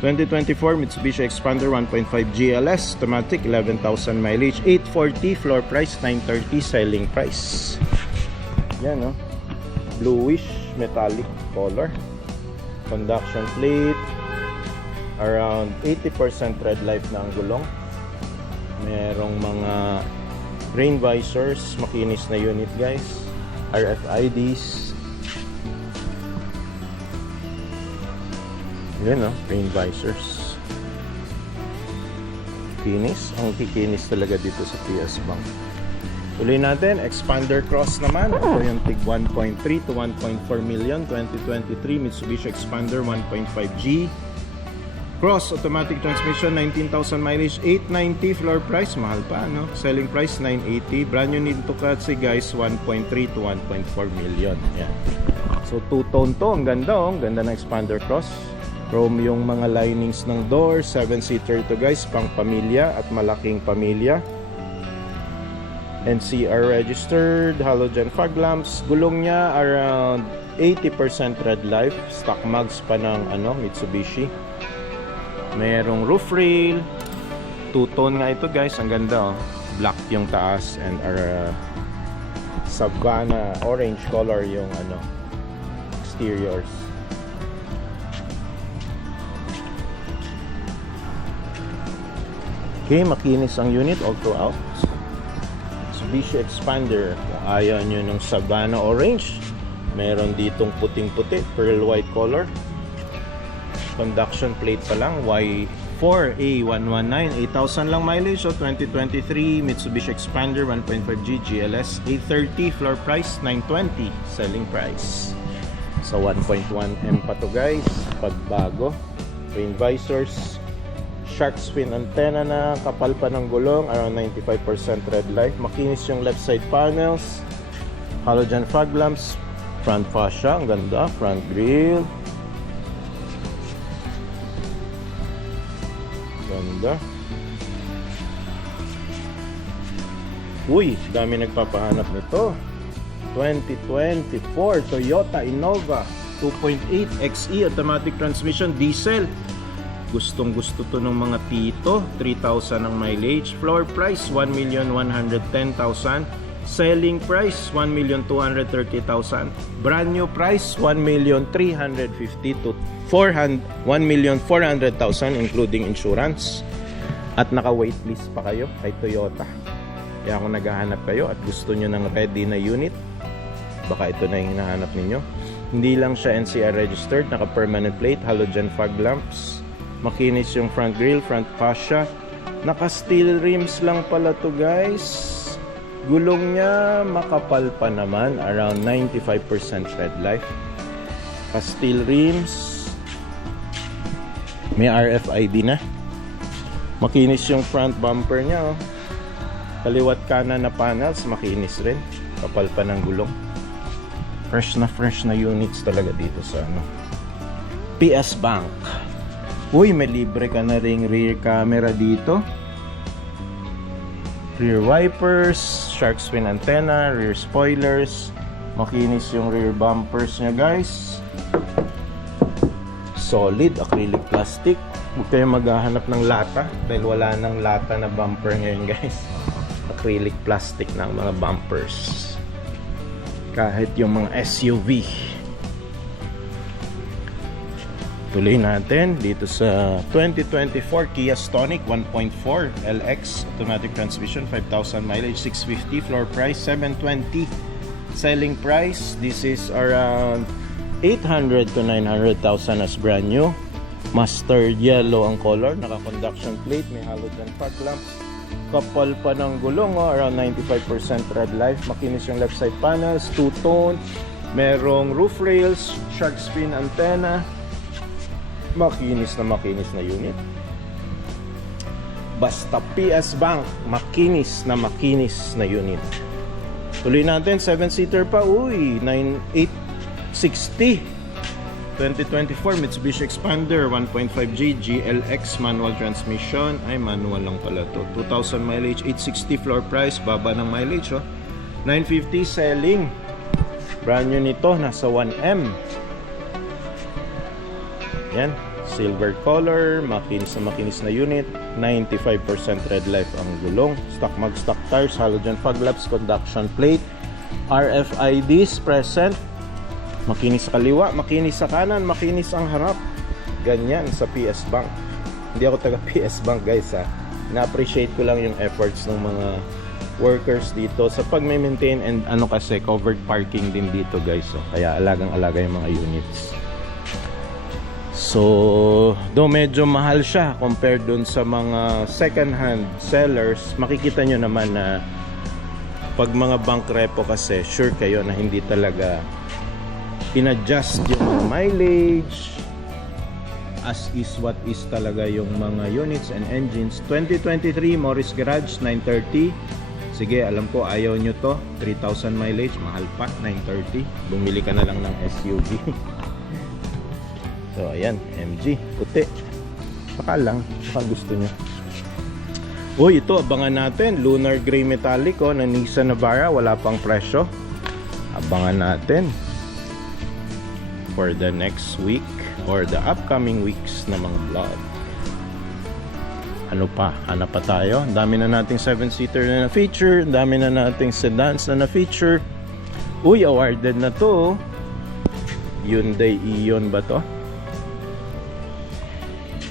2024 Mitsubishi Expander 1.5 GLS automatic, 11,000 mileage, 840 floor price, 930 selling price. Yan no, bluish metallic color. Conduction plate, around 80% red life na ang gulong. Merong mga Rain visors, makinis na unit guys. RFIDs. Yan rain visors. Kinis. Ang kikinis talaga dito sa PS Bank. Tuloy natin, expander cross naman. Ito yung tig 1.3 to 1.4 million 2023 Mitsubishi Expander 1.5G. Cross automatic transmission, 19,000 mileage, 890 floor price, mahal pa no? Selling price 980. Brand new nito kasi guys 1.3 to 1.4 million. Yan. So two-tone to, ang ganda ang ganda ng expander cross. Chrome yung mga linings ng door, 7-seater to guys, pang pamilya at malaking pamilya. NCR registered, halogen fog lamps, gulong niya around 80% red life, stock mags pa ng Mitsubishi. Merong roof rail, two-tone nga ito guys, ang ganda black yung taas and Savannah orange color yung exteriors. Okay, makinis ang unit all throughout. Mitsubishi Expander. Kung ayaw nyo ng Savannah orange, meron ditong puting-puti, pearl white color. Conduction plate pa lang, Y4A119, 8,000 lang mileage. So 2023 Mitsubishi Expander 1.5G GLS 830, floor price 920, selling price. So 1.1M pa to guys, pagbago. Rain visors, shark fin antenna na, kapal pa ng gulong, around 95% red light. Makinis yung left side panels, halogen fog lamps, front fascia, ang ganda, front grille, ganda. Uy, dami nagpapahanap nito. 2024 Toyota Innova 2.8 XE automatic transmission, diesel. Gustong gusto to ng mga tito. 3,000 ang mileage. Floor price 1,110,000. Selling price 1,230,000. Brand new price 1,350,000 to 1,400,000 including insurance. At naka-waitlist pa kayo kay Toyota. Kaya kung naghahanap kayo at gusto nyo ng ready na unit, baka ito na yung hinahanap ninyo. Hindi lang siya NCR registered, naka-permanent plate, halogen fog lamps. Makinis yung front grille, front fascia. Naka-steel rims lang pala to guys. Gulong niya makapal pa naman, around 95% red life. Naka-steel rims. May RFID na. Makinis yung front bumper niya. Kaliwat kanan na panels, makinis rin. Kapal pa ng gulong. Fresh na units talaga dito sa PS Bank. Uy, may libre ka na ring rear camera dito. Rear wipers, shark fin antenna, rear spoilers. Makinis yung rear bumpers niya guys. Solid acrylic plastic. Huwag kayong maghahanap ng lata dahil wala nang lata na bumper ngayon guys. Acrylic plastic na ang mga bumpers. Kahit yung mga SUV. Tuloy natin dito sa 2024 Kia Stonic 1.4 LX automatic transmission, 5,000 mileage, 650, floor price 720, selling price this is around 800 to 900,000 as brand new. Mustard yellow ang color, naka-conduction plate, may halogen fog lamps, kapal pa ng gulong, around 95% red life. Makinis yung left side panels, two-tone, merong roof rails, shark fin antenna. Makinis na unit. Basta PS Bank, makinis na unit. Tuloy natin, 7-seater pa. Uy, 9,860. 2024 Mitsubishi Expander 1.5G GLX manual transmission. Ay, manual lang pala to. 2,000 mileage, 860 floor price. Baba ng mileage, 950 selling. Brand new nito, nasa 1M. Yan, silver color, makinis na unit, 95% red life ang gulong, stock tires, halogen fog lamps, conduction plate, RFIDs present. Makinis sa kaliwa, makinis sa kanan, makinis ang harap. Ganyan sa PS Bank. Hindi ako taga PS Bank guys ha. Na-appreciate ko lang yung efforts ng mga workers dito sa pag-maintain and ano kasi covered parking din dito guys. So, kaya alagang-alaga yung mga units. So, do medyo mahal siya compared dun sa mga second-hand sellers, makikita nyo naman na pag mga bank repo kasi, sure kayo na hindi talaga in-adjust yung mileage as is what is talaga yung mga units and engines. 2023 Morris Garage 930. Sige, alam ko ayaw nyo to, 3,000 mileage, mahal pa, 930. Bumili ka na lang ng SUV. So ayan, MG, puti. Baka lang, baka gusto nyo. Uy, ito abangan natin, Lunar Gray Metallic na Nissan Navara, wala pang presyo. Abangan natin for the next week or the upcoming weeks na mga vlog. Ano pa? Hanap pa tayo. Ang dami na nating 7-seater na na-feature. Ang dami na nating sedans na na-feature. Uy, awarded na to. Hyundai Ion ba to?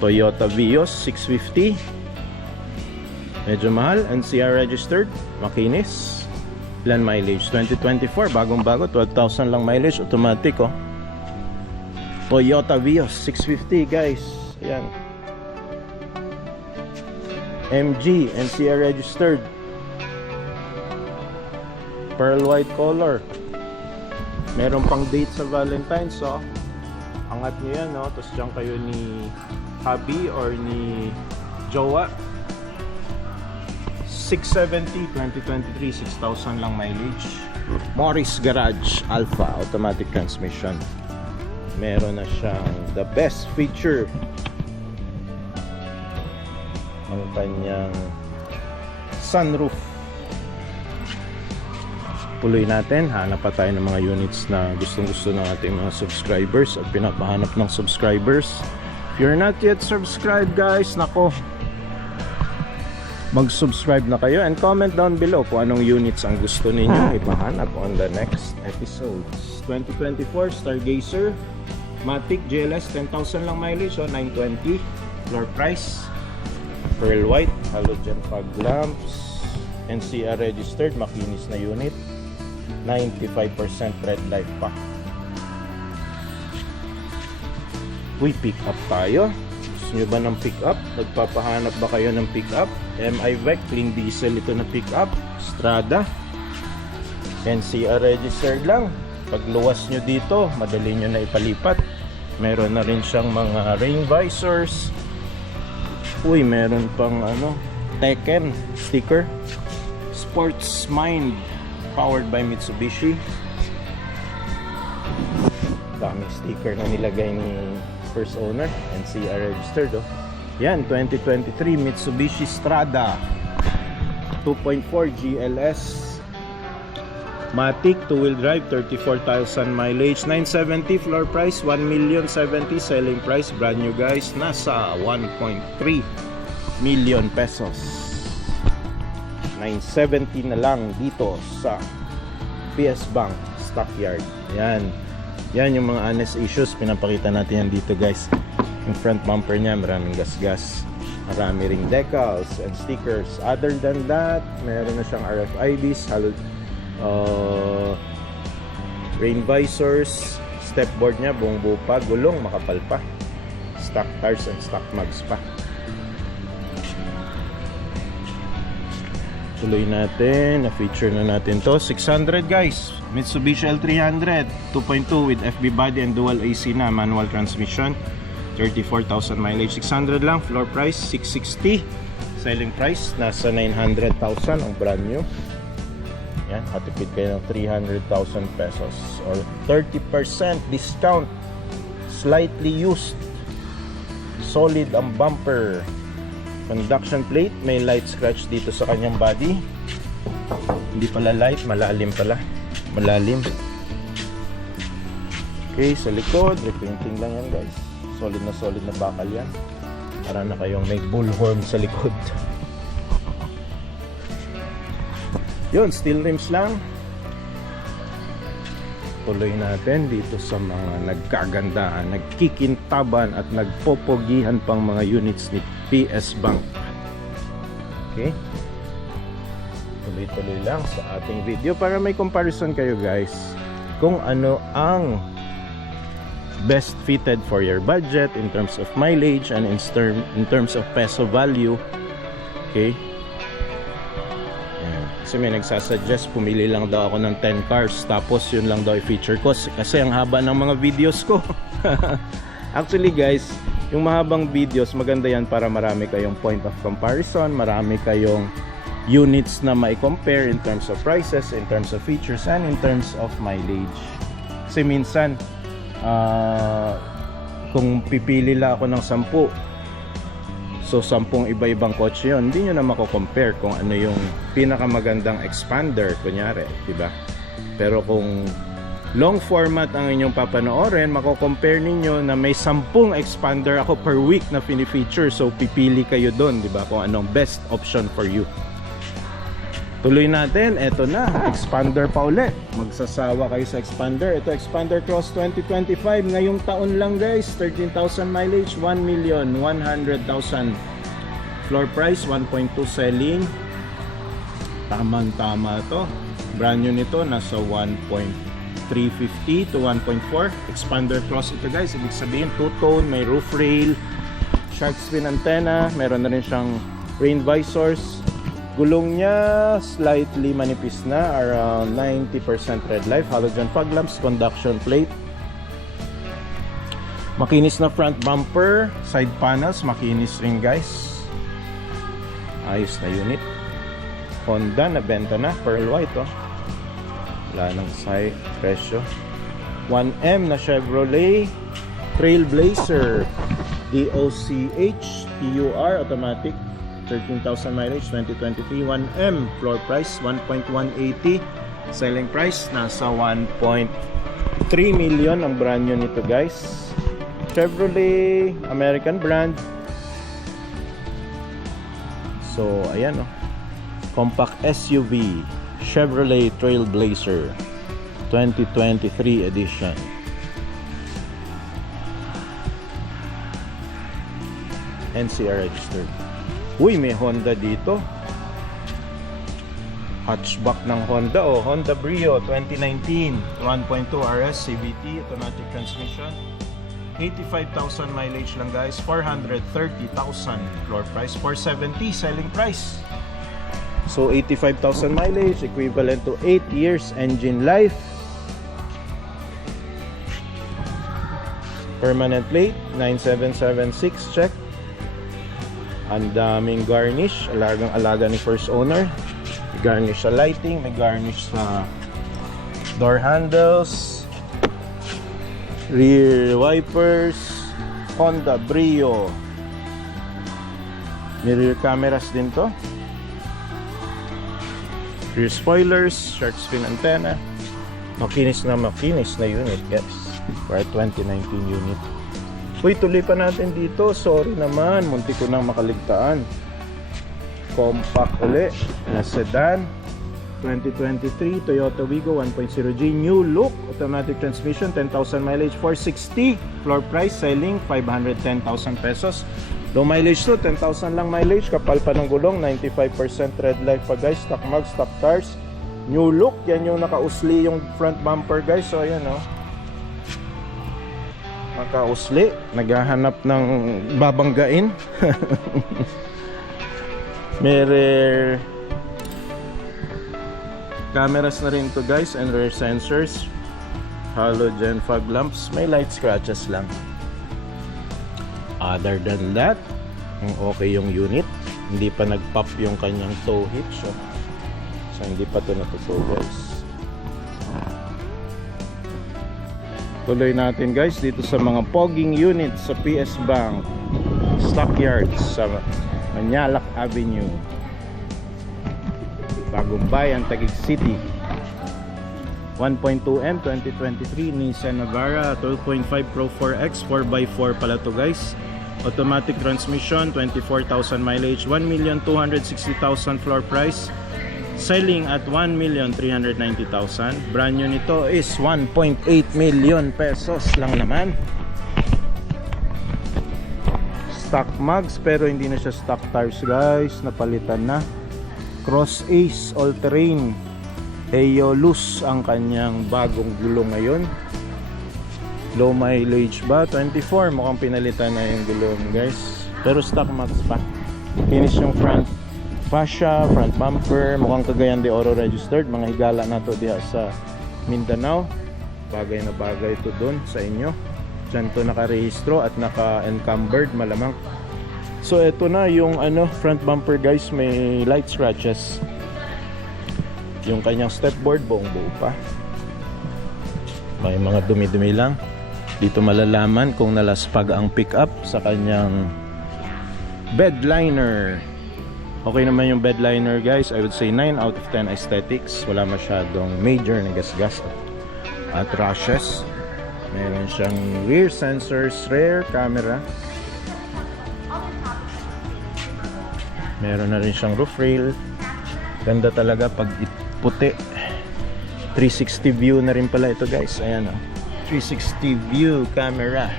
Toyota Vios 650. Medyo mahal. NCR registered. Makinis. Ilan mileage? 2024. Bagong-bago. 12,000 lang mileage. Automatic oh. Toyota Vios 650 guys. Ayan. MG, NCR registered. Pearl white color. Meron pang date sa Valentine's, so angat nyo yan, no? Tapos dyan kayo ni hubby or ni jowa. 670, 2023, 6,000 lang mileage. Morris Garage Alpha, automatic transmission. Meron na siyang the best feature, ang kanyang sunroof. Tuloy natin, hanap pa tayo ng mga units na gustong-gusto ng ating mga subscribers at pinapahanap ng subscribers. If you're not yet subscribed guys, nako, mag-subscribe na kayo and comment down below kung anong units ang gusto ninyo ipahanap on the next episodes. 2024 Stargazer Matic GLS, 10,000 lang mileage, 920 floor price. Pearl white, halogen fog lamps, NCR registered, makinis na unit, 95% red light pa. Uy, pick up tayo. Gusto nyo ba ng pick up? Nagpapahanap ba kayo ng pick up? MI Vec, clean diesel ito na pick up. Strada, NCR registered lang. Pag luwas nyo dito, madali nyo na ipalipat. Meron na rin siyang mga rain visors. Uy, meron pang Tekken sticker. Sports Mind, powered by Mitsubishi. Daming sticker na nilagay ni first owner. NCR registered oh. Yan, 2023 Mitsubishi Strada 2.4 GLS Matic, 2-wheel drive, 34,000 mileage, 970 floor price, 1,070,000 selling price, brand new guys, nasa 1.3 million pesos. 970 na lang dito sa PS Bank Stockyard. Yan. Yan yung mga honest issues, pinapakita natin yan dito guys. Yung front bumper niya, maraming gas-gas, marami ring decals and stickers. Other than that, meron na siyang RFIDs, rain visors, step board niya buong buo pa, gulong makapal pa, stock tires and stock mags pa. Tuloy natin, na-feature na natin to. 600 guys, Mitsubishi L300 2.2 with FB body and dual AC na, manual transmission, 34,000 mileage, 600 lang, floor price 660, selling price nasa 900,000 ang brand new. Yan, katipid kayo ng 300,000 pesos or 30% discount. Slightly used, solid ang bumper. Conduction plate, may light scratch dito sa kanyang body. Hindi pala light, malalim pala. Malalim. Okay, sa likod, repainting lang yan guys. Solid na bakal yan. Para na kayong may bullhorn sa likod. Yun, steel rims lang. Tuloy natin dito sa mga nagkagandahan, nagkikintaban at nagpopogihan pang mga units ni PS Bank. Okay? tuloy-tuloy lang sa ating video para may comparison kayo guys kung ano ang best fitted for your budget in terms of mileage and in terms of peso value. Okay, ayan. Kasi may nagsasuggest pumili lang daw ako ng 10 cars tapos yun lang daw i-feature ko kasi ang haba ng mga videos ko. Actually guys, yung mahabang videos maganda yan para marami kayong point of comparison, marami kayong units na mai-compare in terms of prices, in terms of features, and in terms of mileage. Kasi minsan kung pipili lang ako ng 10, so 10 iba-ibang kotse yun, hindi nyo na mako-compare kung ano yung pinakamagandang expander kunyari, diba? Pero kung long format ang inyong papanoorin, mako-compare ninyo na may 10 expander ako per week na fini-feature, so pipili kayo doon, diba? Kung anong best option for you. Tuloy natin, eto na, expander pa ulit. Magsasawa kayo sa expander. Ito, Expander Cross 2025. Ngayong taon lang guys, 13,000 mileage, 1,100,000 floor price, 1.2 selling. Tamang-tama to. Brand new nito, nasa 1.350 to 1.4. Expander Cross ito guys, ibig sabihin two-tone, may roof rail, shark fin antenna, meron na rin siyang rain visors. Gulong niya slightly manipis na, around 90% red light, halogen fog lamps, conduction plate. Makinis na front bumper, side panels, makinis rin guys. Ayos na unit. Honda, nabenta na, pearl white oh. Wala nang side presyo. 1M na Chevrolet Trailblazer DOCH TUR automatic, 13,000 mileage, 2023, 1M, floor price 1.180, selling price nasa 1.3 million ang brand new nito guys. Chevrolet, American brand. So ayan oh, compact SUV Chevrolet Trailblazer 2023 edition. NCR registered. Uy, may Honda dito. Hatchback ng Honda oh, Honda Brio 2019, 1.2 RS CVT, automatic transmission. 85,000 mileage lang guys, 430,000 floor price, 470 selling price. So 85,000 mileage equivalent to 8 years engine life. Permanent plate 9776 check. Ang daming garnish, alaga ni first owner. May garnish sa lighting, may garnish sa door handles, rear wipers. Honda Brio. May rear cameras din to. Rear spoilers, shark fin antenna. Makinis na unit guys, for 2019 unit. Uy, tuloy pa natin dito. Sorry naman, munti ko nang makaligtaan. Compact uli na sedan 2023 Toyota Wigo 1.0G, new look, automatic transmission, 10,000 mileage, 460 floor price, selling 510,000 pesos. Low mileage to, 10,000 lang mileage, kapal pa ng gulong, 95% red light pa guys, stock mag, stock tires, new look. Yan yung nakausli yung front bumper guys. So ayan oh, nakausli, naghahanap ng babanggain. May rear cameras na rin to guys and rear sensors, halogen fog lamps, may light scratches lang. Other than that, okay yung unit. Hindi pa nag-pop yung kanyang tow hitch oh. So hindi pa to natutuw guys. Tuloy natin guys dito sa mga pogging units sa PS Bank Stockyards sa Manyalak Avenue, Bagong Bayan, Taguig City. 1.2M 2023 Nissan Navara 12.5 Pro 4X 4x4 pala to guys. Automatic transmission, 24,000 mileage, 1,260,000 floor price, selling at 1,390,000. Brand new nito is 1.8 million pesos lang naman. Stock mags pero hindi na siya stock tires guys, napalitan na. Cross Ace All-Terrain Aeolus ang kanyang bagong gulong ngayon. Low mileage ba? 24. Mukhang pinalitan na yung gulong guys, pero stock max pa. Finish yung front fascia, front bumper. Mukhang Cagayan de Oro registered. Mga higala na to diha sa Mindanao. Bagay na bagay ito dun sa inyo. Diyan to nakarehistro at naka-encumbered malamang. So ito na yung front bumper guys, may light scratches. Yung kanyang stepboard buong buo pa. May mga dumi-dumi lang. Dito malalaman kung nalaspag ang pickup sa kanyang bed liner. Okay naman yung bed liner guys. I would say 9 out of 10 aesthetics. Wala masyadong major na gasgas at rashes. Meron siyang rear sensors, rear camera. Meron na rin siyang roof rail. Ganda talaga pag puti. 360 view na rin pala ito guys. Ayan o, 360 view camera.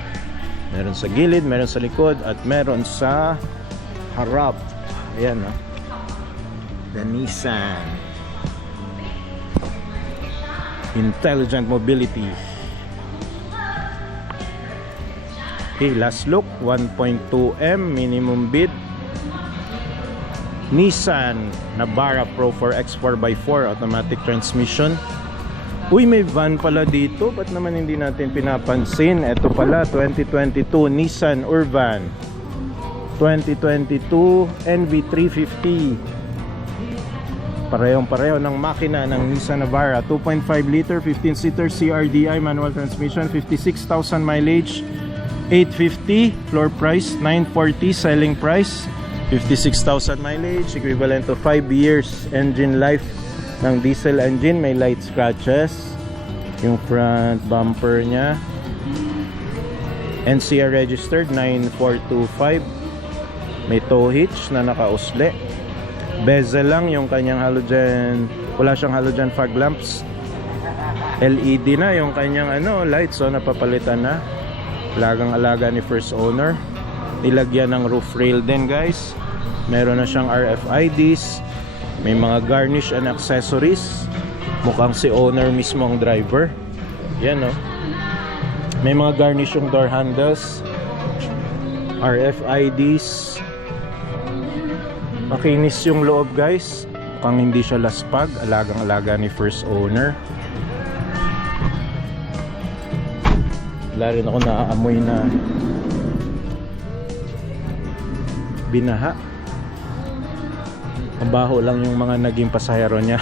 Meron sa gilid, meron sa likod, at meron sa harap. Ayan o, the Nissan Intelligent Mobility. Okay, last look. 1.2M minimum bid. Nissan Navara Pro 4X 4x4 automatic transmission. Uy, may van pala dito. Ba't naman hindi natin pinapansin? Ito pala, 2022 Nissan Urban 2022 NV350. Parehong-pareho ng makina ng Nissan Navara. 2.5 liter, 15-seater CRDI manual transmission, 56,000 mileage, 850 floor price, 940 selling price, 56,000 mileage, equivalent to 5 years engine life ng diesel engine. May light scratches yung front bumper nya. NCR registered 9425. May tow hitch na nakausli. Bezel lang yung kanyang halogen. Wala siyang halogen fog lamps. LED na yung kanyang lights, so napapalitan na. Alagang-alaga ni first owner. Nilagyan ng roof rail din guys. Meron na siyang RFIDs. May mga garnish and accessories. Mukhang si owner mismo ang driver. Yan o. May mga garnish yung door handles, RFIDs. Makinis yung loob guys. Mukhang hindi siya laspag. Alagang-alaga ni first owner. Wala rin ako naaamoy na binaha. Mabaho lang yung mga naging pasahero niya.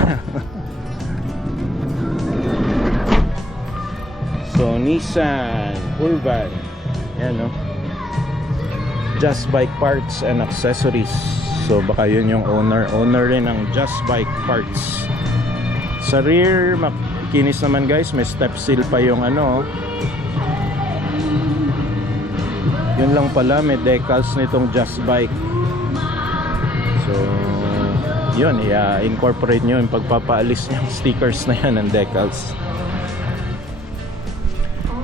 So Nissan Urban, yan o, Just Bike Parts and Accessories. So baka yun yung owner rin ng Just Bike Parts. Sa rear makinis naman guys. May step seal pa yung yun lang pala, may decals nitong Just Bike. So yun, i-incorporate nyo yung pagpapaalis ng stickers na yan ng decals.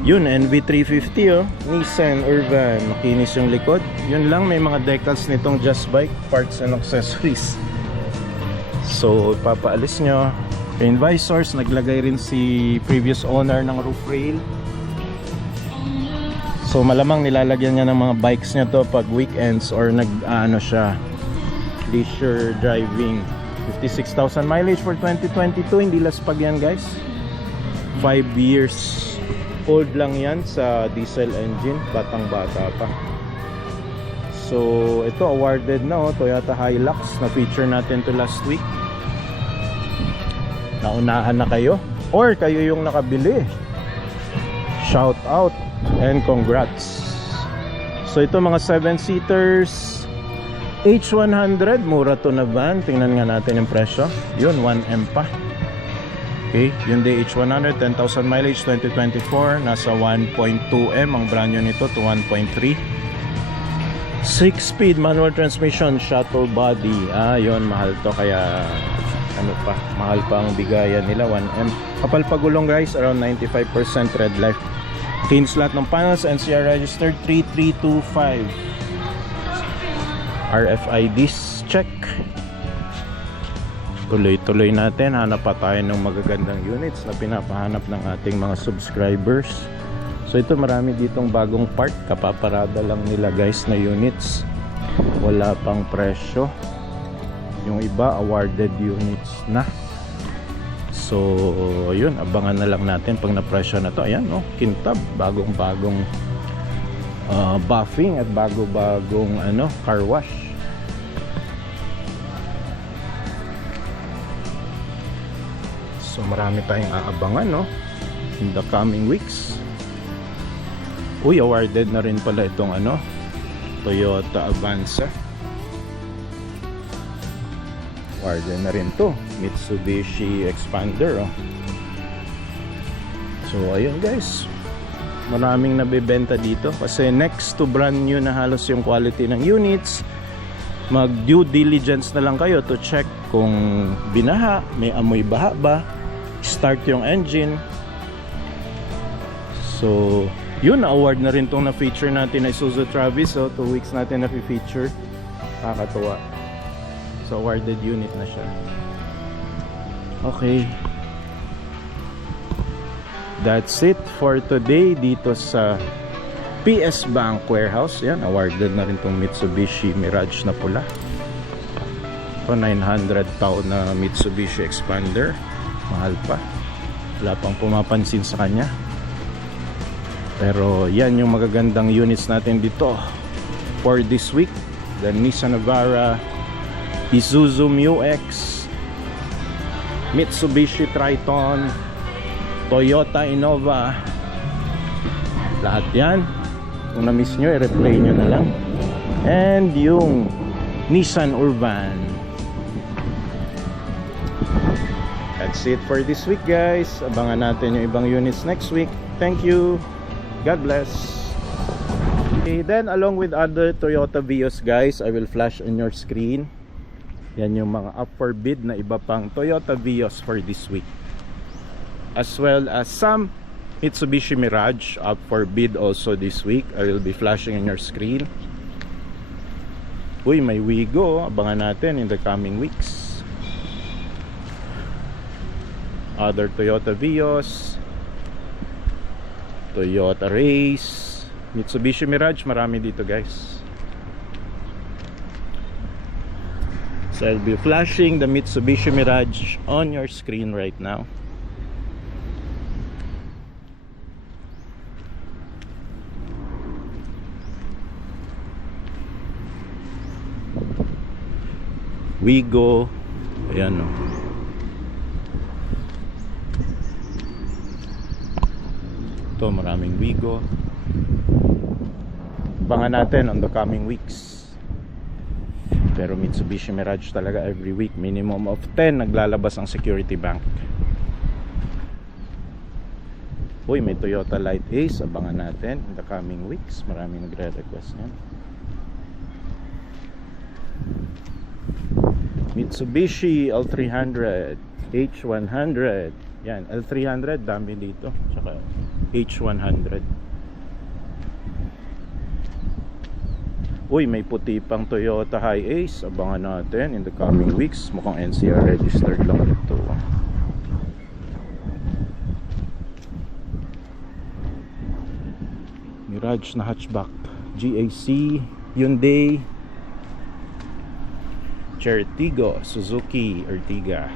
Yun, NV350 Nissan Urban. Makinis yung likod. Yun lang, may mga decals nitong Just Bike Parts and Accessories. So papaalis nyo. Yung visors, naglagay rin si previous owner ng roof rail. So malamang nilalagyan niya ng mga bikes niya to pag weekends or siya, leisure driving. 56,000 mileage for 2022. Hindi laspag yan guys. 5 years old lang yan sa diesel engine. Batang bata pa. So ito awarded na Toyota Hilux. Na feature natin to last week. Naunahan na kayo or kayo yung nakabili. Shout out and congrats. So ito mga 7-seaters H100, mura to na van. Tingnan nga natin yung presyo. Yun, 1M pa. Okay, Hyundai H100, 10,000 mileage, 2024. Nasa 1.2M ang brand new nito to 1.3. 6-speed manual transmission, shuttle body. Yun, mahal to. Kaya mahal pa ang bigayan nila, 1M. Kapal pagulong guys, around 95% red light. Clean slot ng panels, NCR registered 3325. RFIDs check. Tuloy-tuloy natin, hanap pa tayo ng magagandang units na pinapahanap ng ating mga subscribers. So ito, marami ditong bagong part, kapaparada lang nila guys na units, wala pang presyo. Yung iba awarded units na. So yun, abangan na lang natin pag na-presyo na to. Ayan, no, kintab, bagong-bagong buffing at bago-bagong car wash. So marami tayong aabangan, no, in the coming weeks. Uy, awarded na rin pala itong Toyota Avanza. Awarded na rin to, Mitsubishi Expander, oh. So ayun guys, maraming nabebenta dito kasi next to brand new na halos yung quality ng units. Mag due diligence na lang kayo to check kung binaha, may amoy baha ba, start yung engine. So yun, award na rin tong na-feature natin na Isuzu Travis. So 2 weeks natin na-feature, nakakatuwa. So awarded unit na siya. Okay, that's it for today dito sa PS Bank Warehouse. Yan, awarded na rin tong Mitsubishi Mirage na pula. Ito, 900 taon na Mitsubishi Expander. Mahal pa, wala pang pumapansin sa kanya. Pero yan yung magagandang units natin dito for this week. The Nissan Navara, Isuzu MU-X, Mitsubishi Triton, Toyota Innova. Lahat yan, kung na-miss nyo, i-replay nyo na lang. And yung Nissan Urban. That's it for this week guys. Abangan natin yung ibang units next week. Thank you. God bless. Okay, then along with other Toyota Vios guys, I will flash on your screen. Yan yung mga up for bid na iba pang Toyota Vios for this week. As well as some Mitsubishi Mirage up for bid also this week. I will be flashing on your screen. Uy, may Wigo. Abangan natin in the coming weeks. Other Toyota Vios, Toyota Race, Mitsubishi Mirage, marami dito guys. So I'll be flashing the Mitsubishi Mirage on your screen right now. Wigo, ayan o. Ito, maraming Wigo. Abangan natin on the coming weeks. Pero Mitsubishi Mirage talaga every week, minimum of 10 naglalabas ang Security Bank. Uy, may Toyota Light Ace. Abangan natin in the coming weeks. Maraming nagre-request yan. Mitsubishi L300, H100. Yan, L300, dami dito. Tsaka H100. Uy, may puti pang Toyota Hi-Ace. Abangan natin in the coming weeks. Mukhang NCR registered lang ito. Mirage na hatchback, GAC, Hyundai, Certigo, Suzuki Ertiga.